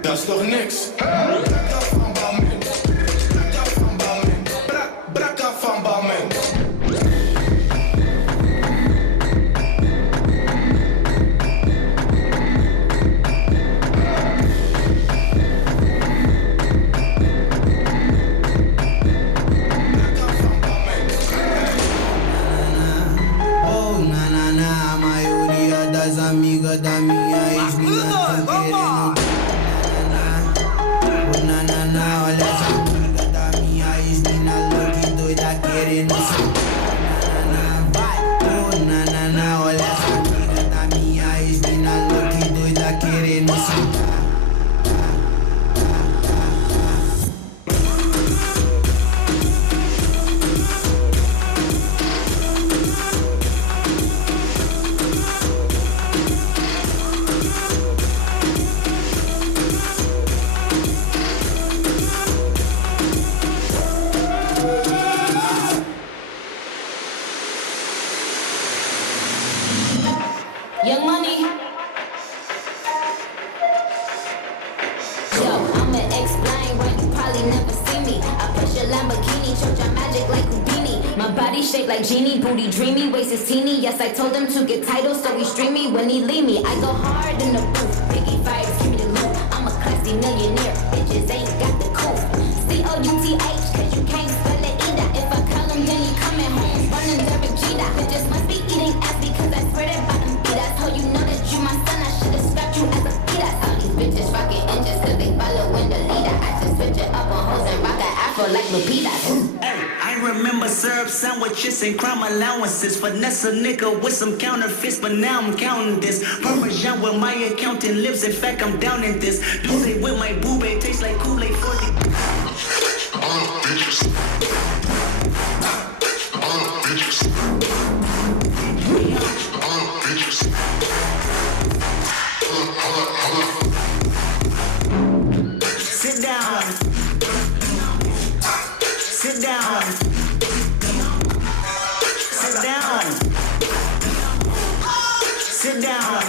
Dat is toch niks? Brakka van Balmain. Brakka van Balmain. Brakka van Balmain. Oh, na, a maioria das amigas da minha ex-mina tão querendo. Na, olha as amigas da minha ex-mina louca e doida querendo vai. Oh, na, olha as amigas da minha ex-mina louca e doida querendo sentar. Young Money. Yo, I'ma explain why you probably never see me. I push a Lamborghini, church on magic like Houdini. My body shaped like genie, booty dreamy, waist is teeny. Yes, I told him to get titles, so he stream me when he leave me. I go hard in the booth, Biggie vibes, give me the loot. I'm a classy millionaire, bitches ain't got the couth. C-O-U-T-H, cause you can't spell it either. If I call him, then he coming home, running Derek Jeter. Bitches must be eating ass because I spread it bottom beat. I told you know that you my son, I should've scrapped you as a fetus. All these bitches rockin' inches cause they followin' the leader. I just switch it up on hoes and rock an afro like Lupita. Hey, I remember syrup sandwiches and crime allowances. Finesse a nigga with some counterfeits, but now I'm counting this. Parmesan where my accountant lives, in fact I'm down in this. Do they with my boobay, tastes like Kool-Aid 40. Sit down. Sit down. Sit down. Sit down.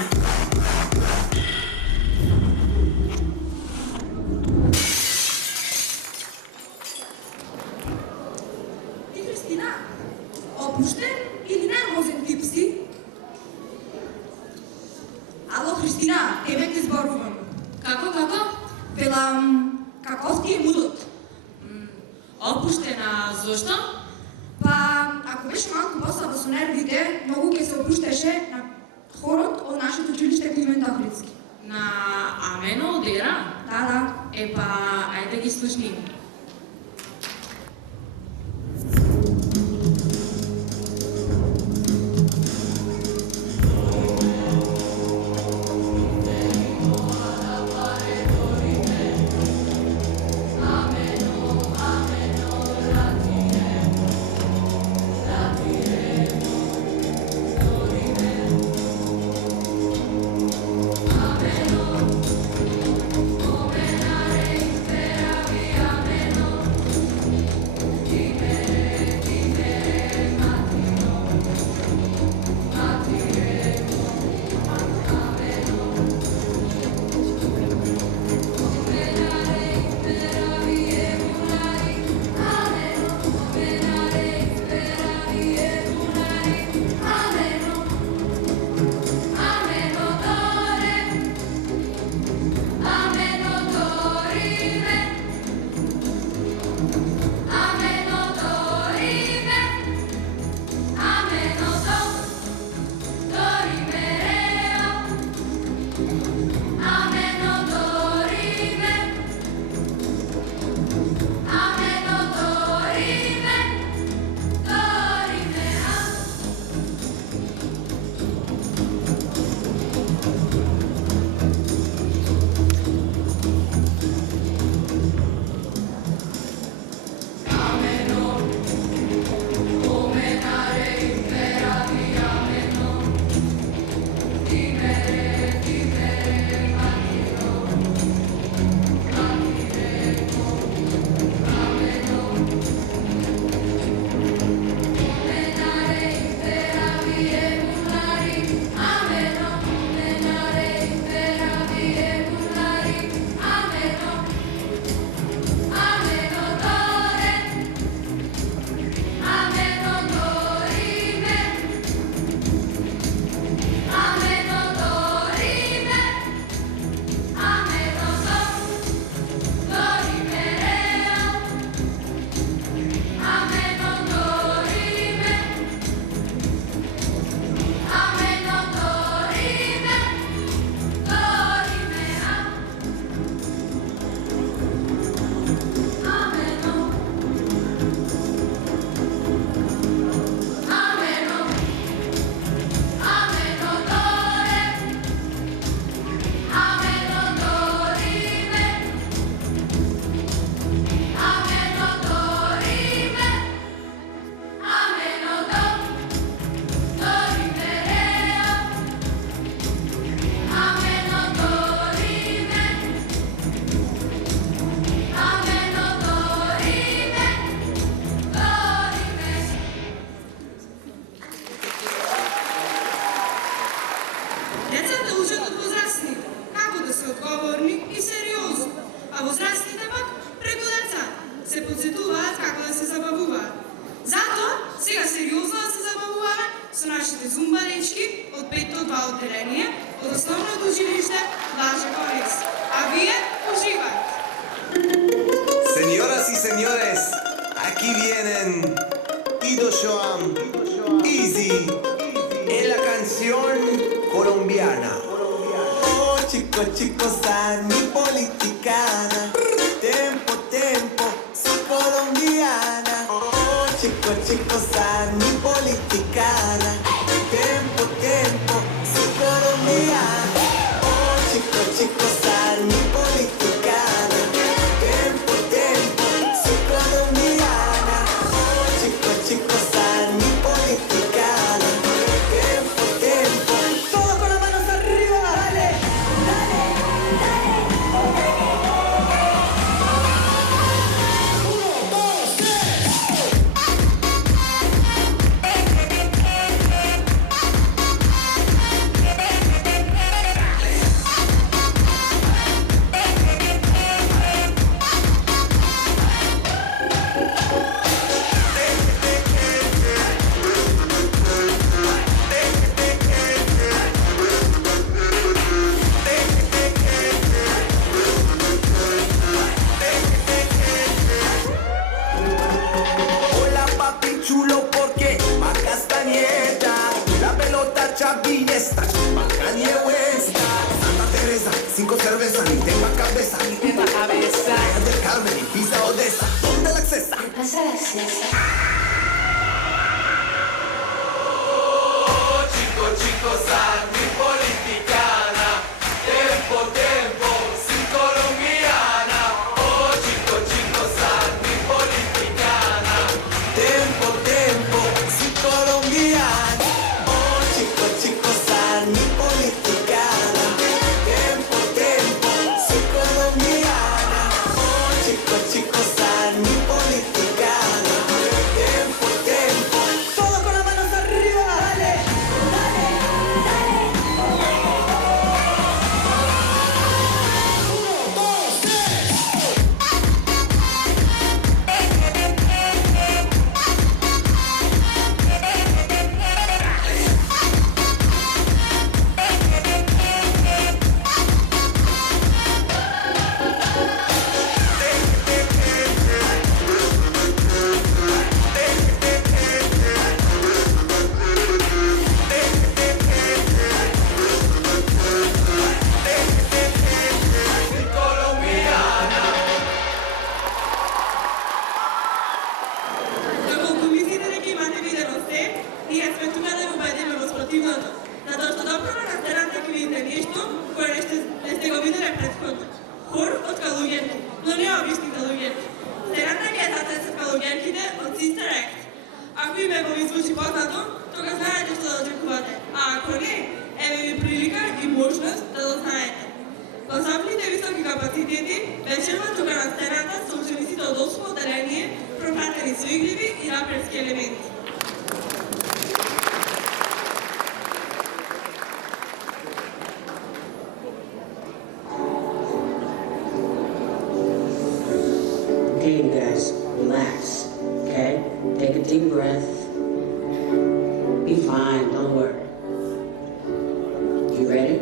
Ти, Христина, опущен или нервозен тип си? Ало, Христина, тебе ти зборувам. Како? Велам, каков ти е мудот? Опуштена, зошто? Па, ако беше малку послаба со нервите, многу ќе се опуштеше на хорот од нашето училиште Климент Охридски. На Амено одера? Да. Епа, ајде да ги слушни. Ameno, нашите зумбаречки од 5-2 одделение од Основното училиште Блаже Корис. А вие уживајте! Señoras y señores, aquí vienen Ido Shoam, Easy, en la canción colombiana. Oh, chicos, chicos, mi politicana. Tempo, tempo, soy colombiana. Oh, chicos, chicos, mi politicana. Tempo, tempo, soy colombiana. Oh, chicos, chicos, mi politicana. Tempo, tempo, soy colombiana. Oh, chicos, chicos, mi politicana. Tempo, tempo, todo con las manos arriba, dale, dale, dale. 1, 2, 3. Hola papi chulo porque ma Castañeda, la pelota chavinesta, ma Kanye West, Santa Teresa, 5 cervezas, ni tenga cabeza, ni tenga cabeza, del Carmen y Pisa Odessa, ¿dónde la accesa? Pasa la cesa. Oh, chicos, chicos, mi politicana. Tempo, tempo, sin colombiana. Oh, chicos, chicos, mi politicana. Tempo, tempo, soy colombiana. Oh, chicos, chicos, mi politicana. Tempo, tempo, soy colombiana. Oh, chicos, chicos, mi politicana. Tempo, tempo, todo con las manos arriba, dale, dale, dale. 1, 2, 3. Доколку мислите дека имате видено се, ние сме тука да го убедиме во спротивното. Затоа што допрос на сцената ќе видите нешто кое не сте го виделе претходно. Хор од калуѓерки, но не обични калуѓерки. Сцената ќе е затесет калуѓерките од Sister Act. Ако име ви звучи познато, тога знаете што да очекувате. А ако не, еве ви прилика и можност да го знаете. Во самите високи капацитети, вечерва тука на сцената со учениците од 8 одделение, пропратени со игриви и раперски елементи. Okay, you guys, relax, okay? Take a deep breath. Be fine, don't worry. You ready?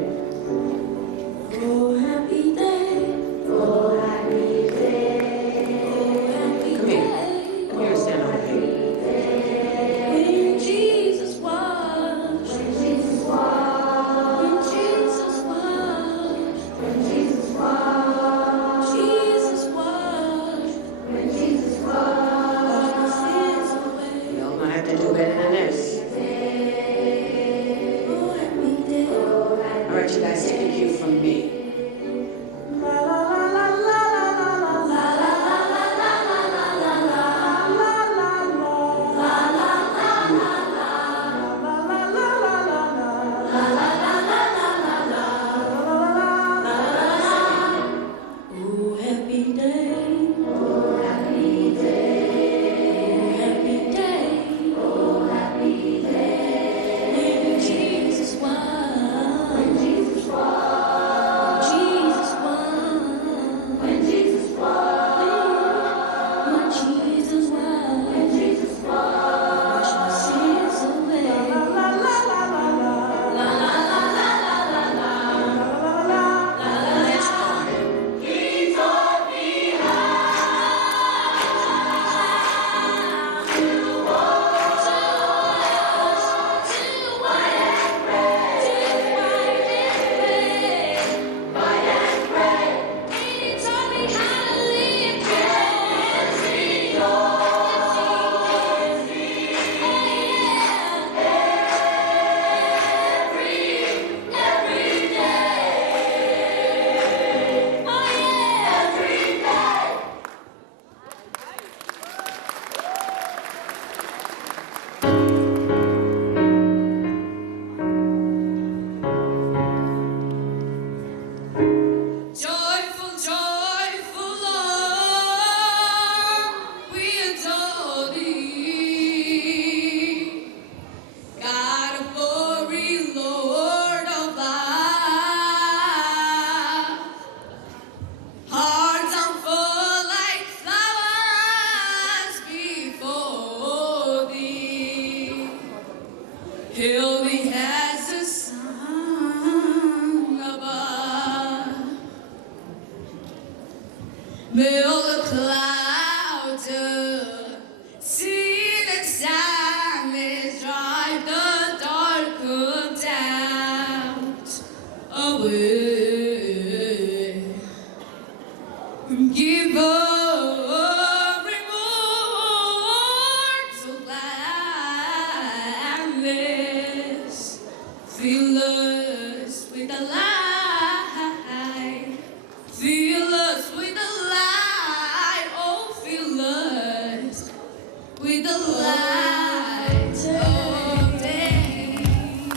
Oh, happy day. Oh, happy day. Oh, happy Come here. day. Come here and stand over here. When Jesus washed. When Jesus washed. When Jesus washed. When Jesus washed. Jesus washed. When Jesus washed my sins away. Y'all gonna have to do better than this. Oh, happy day. All right, you guys, take a cue from me. Oh, happy day. Oh, happy day. Oh, happy day. Oh, happy day. When Jesus washed. When Jesus washed. He only has a song above. May all the clouds see the sadness drive the darker doubt away. Give up immortal gladness. Fill us with the light. Fill us with the light. Oh, fill us with the light of day.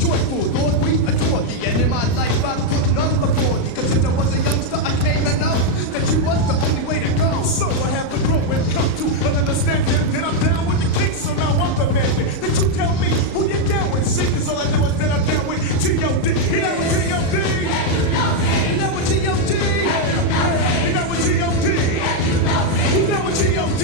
Joyful, Lord, we adore thee. And in my life I put none before thee. 'Cause since I was a youngster, I came to know that you was the only way to go. So I have to grow and come to an understanding that I'm down with the king, so now I'm the man. That you tell me who you're down with. See, 'cause all I know is that I'm down with G.O.D. You know what G.O.D? You know what G.O.D? You know what G.O.D? You know what G.O.D?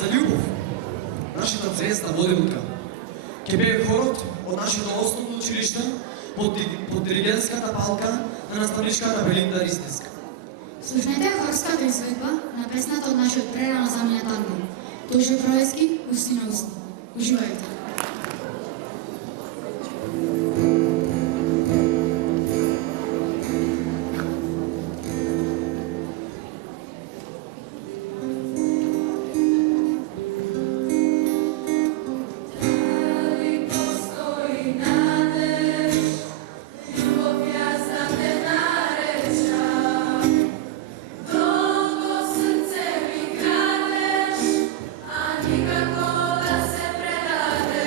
За љубов, нашата звезда водилка, ќе бее хорот од нашето основно училиште под диригентската палка на наставничката Белинда Ристеска. Слушнете хорската изведба на песната од нашиот прерано заминат ангел. Тоже Проески, усни на усни. Уживајте. Nikako da se predade.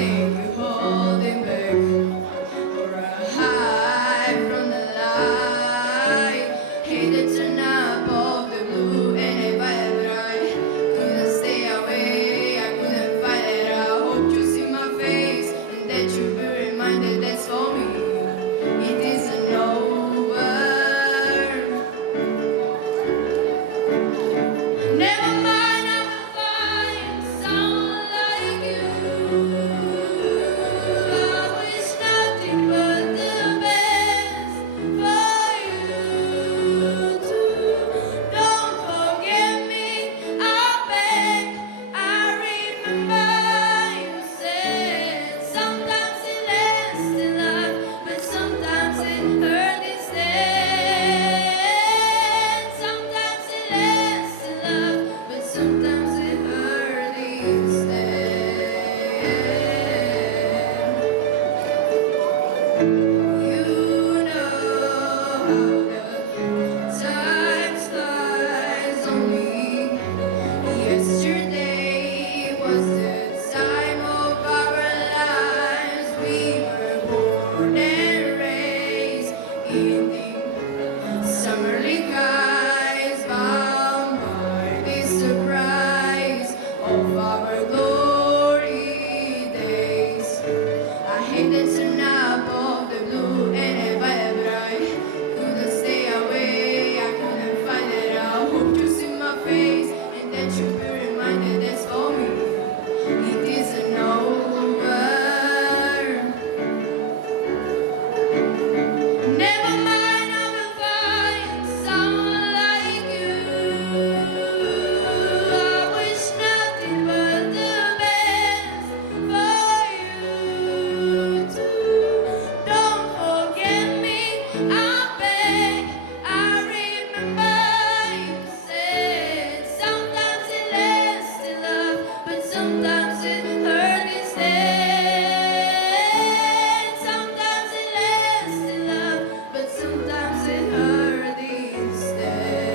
think you're holding back, or I hide from the light. Hate to turn up of the blue and if I tried, couldn't stay away, I couldn't fight it. I hope you see my face and that you be reminded that's for me. It isn't over. Never mind, I will find someone like you. I wish nothing but the best for you too. Don't forget me, I beg. I remember you said sometimes it lasts in life, but sometimes it hurts instead. Sometimes it lasts in love, but sometimes it hurts instead. You know how the time flies on me. Yesterday was the time of our lives. We were born and raised in the summerly skies, bound by the surprise of our glory days. I hate the turn up of the blue and if I couldn't stay away, I couldn't find it. I hope you see my face and that you be reminded that's for me. It isn't over. Never mind, I will find someone like you. I wish nothing but the best for you too. Don't forget me, I beg. I remember you said sometimes it lasts in love, but sometimes it hurts instead. Sometimes it lasts in love, but sometimes it hurts instead.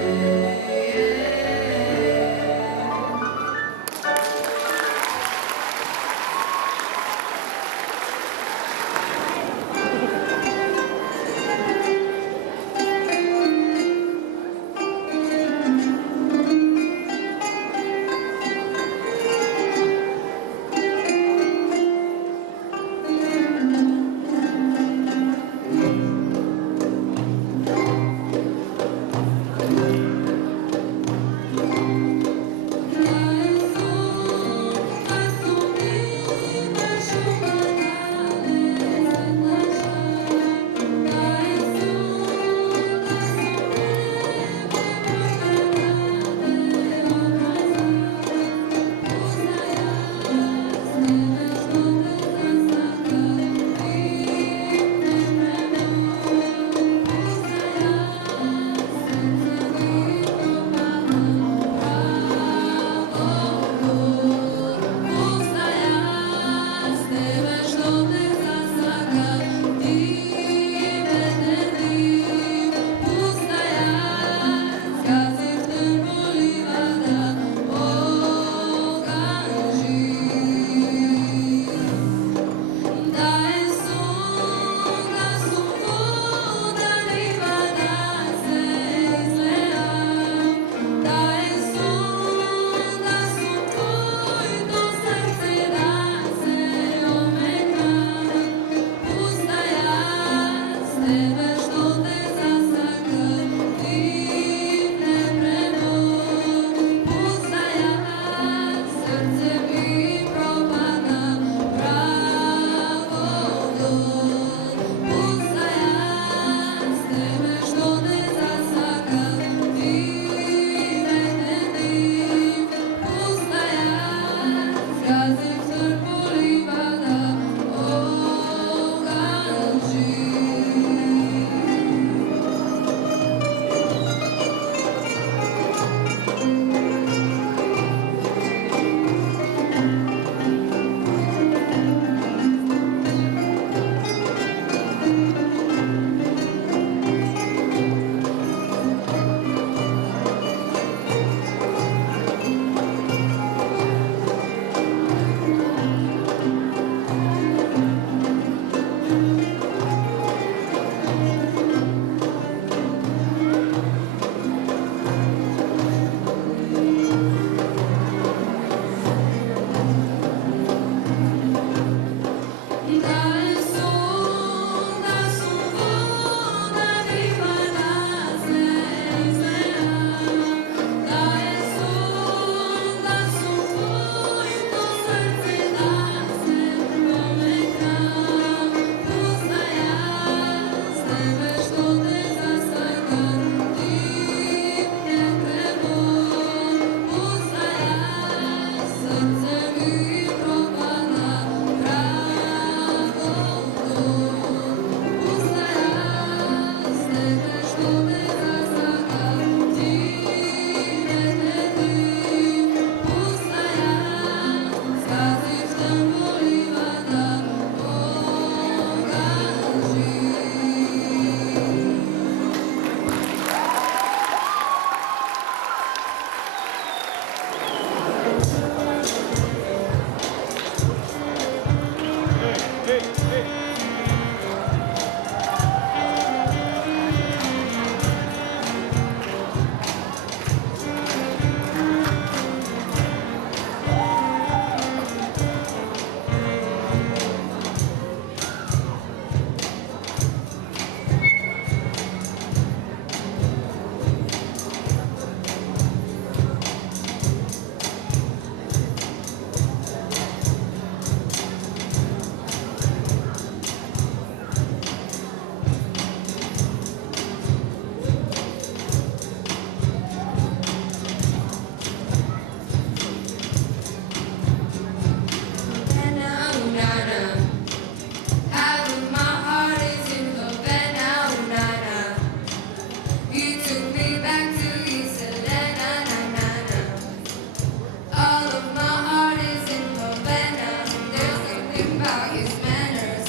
about his manners.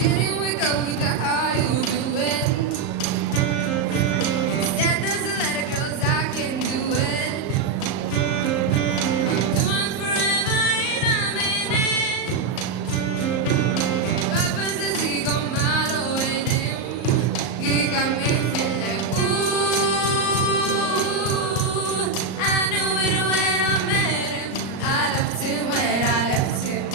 Didn't wake up with the how you doing. Instead there's a lot of girls I can do it. I'm doing forever in a minute. Papa says he got mad with him. He got me feeling ooh. I knew it when I met him. I left him when I left him.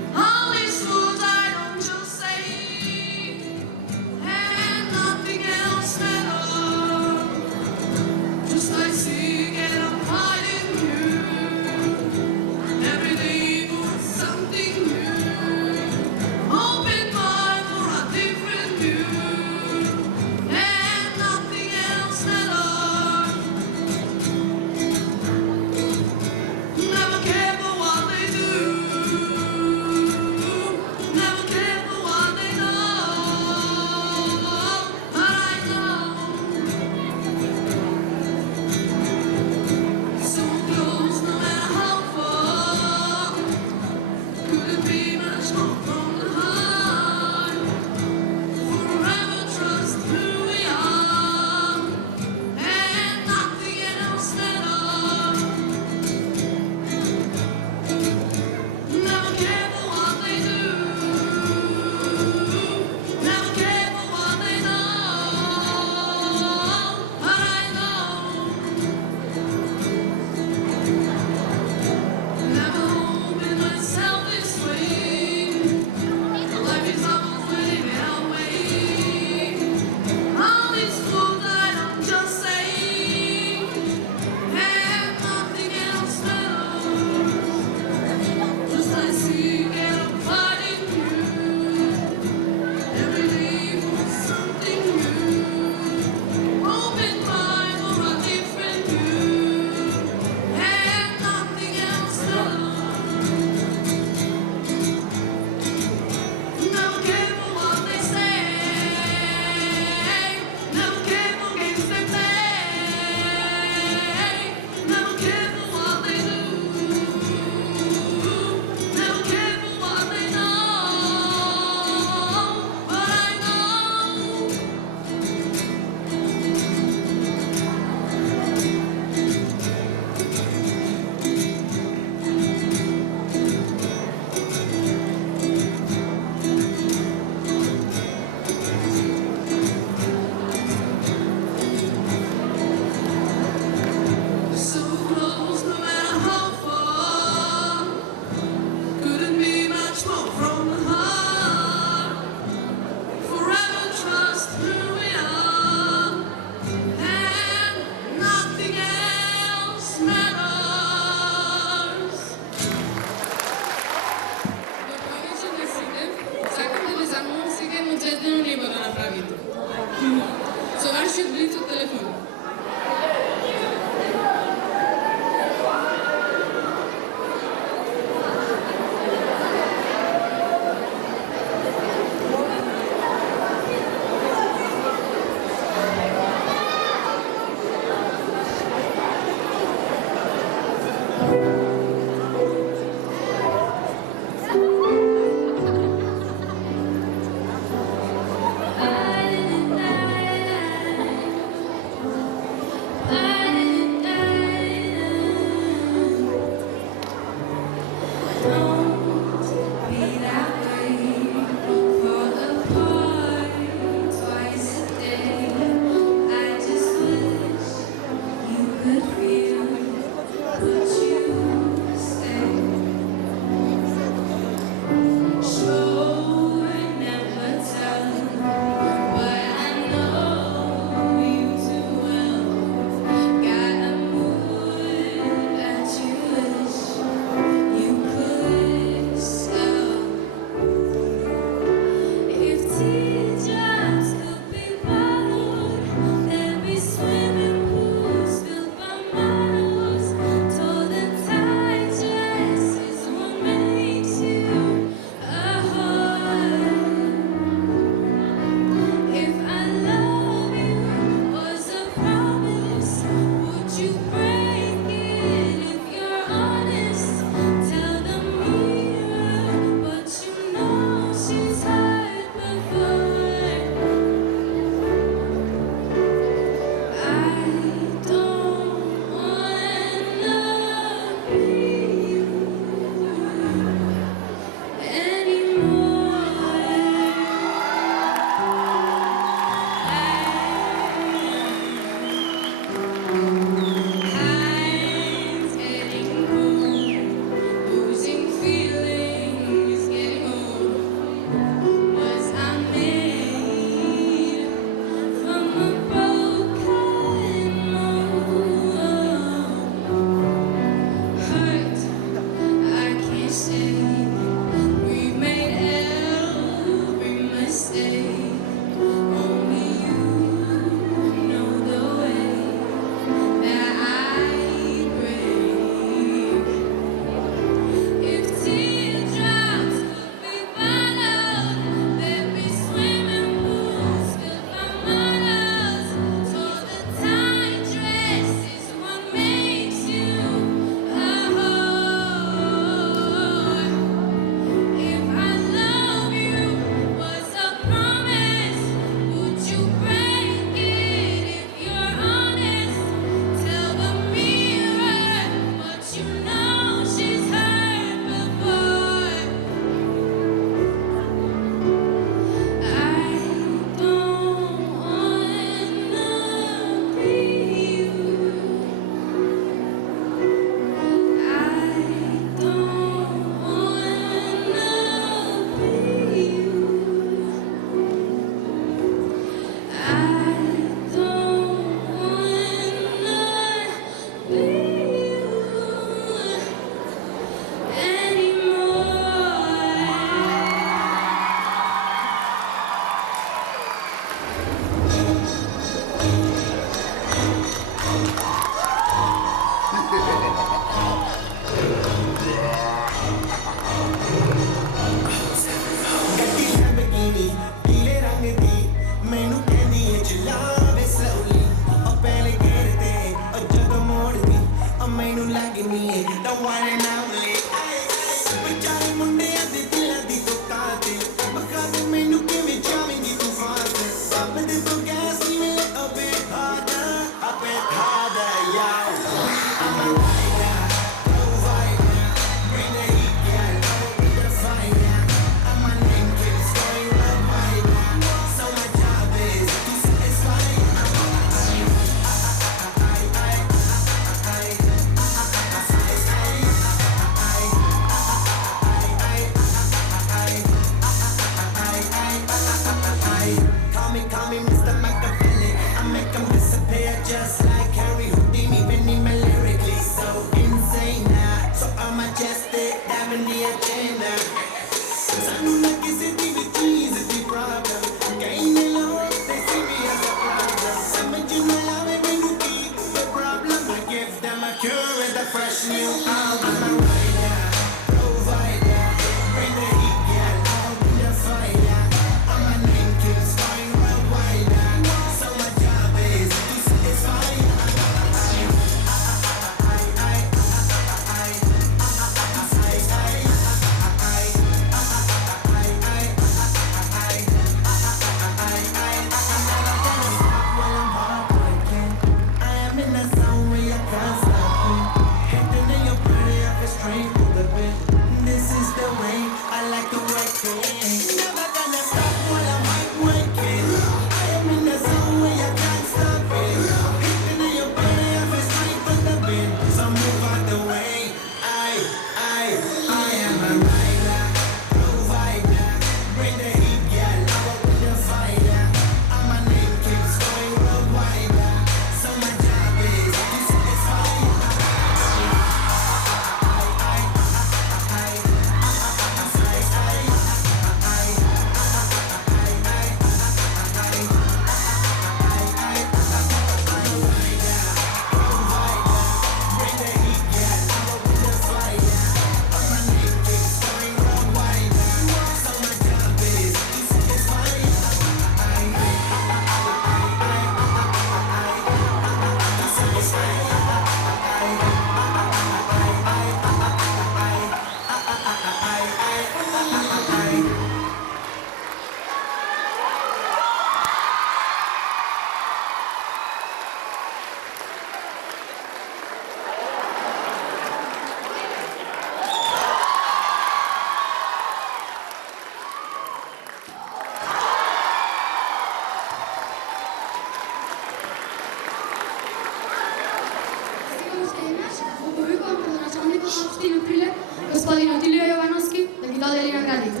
Господин Отилио Јовановски да ги додели наградите.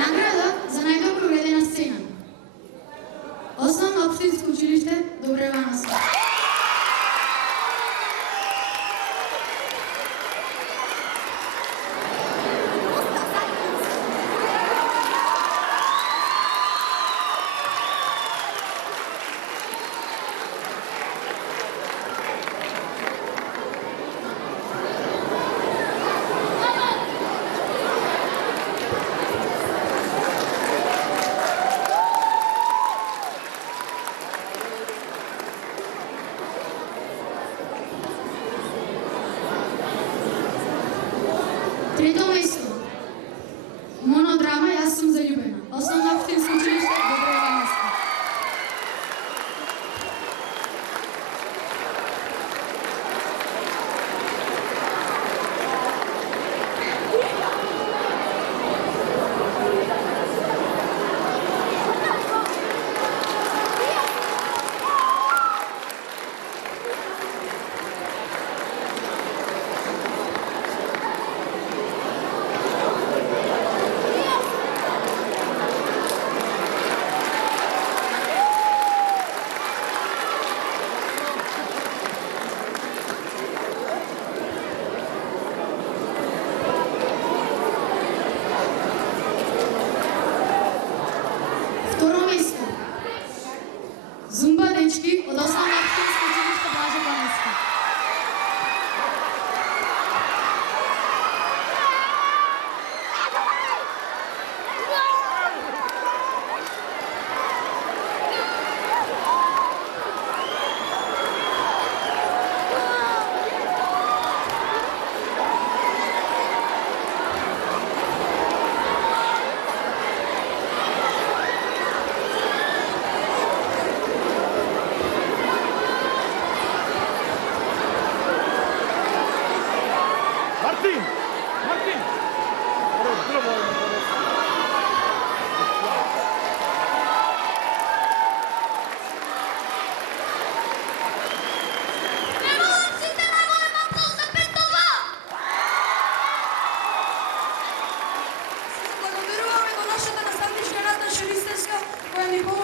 Награда за најдобро уредена сцена. Основно општинско училиште Добро Јовановски. Трето место. Монодрама Јас сум заљубена. Основно општинско училиште Добро Јовановски. Зумба дечки од Основно општинско училиште Блажо Баневски. Која ни помогна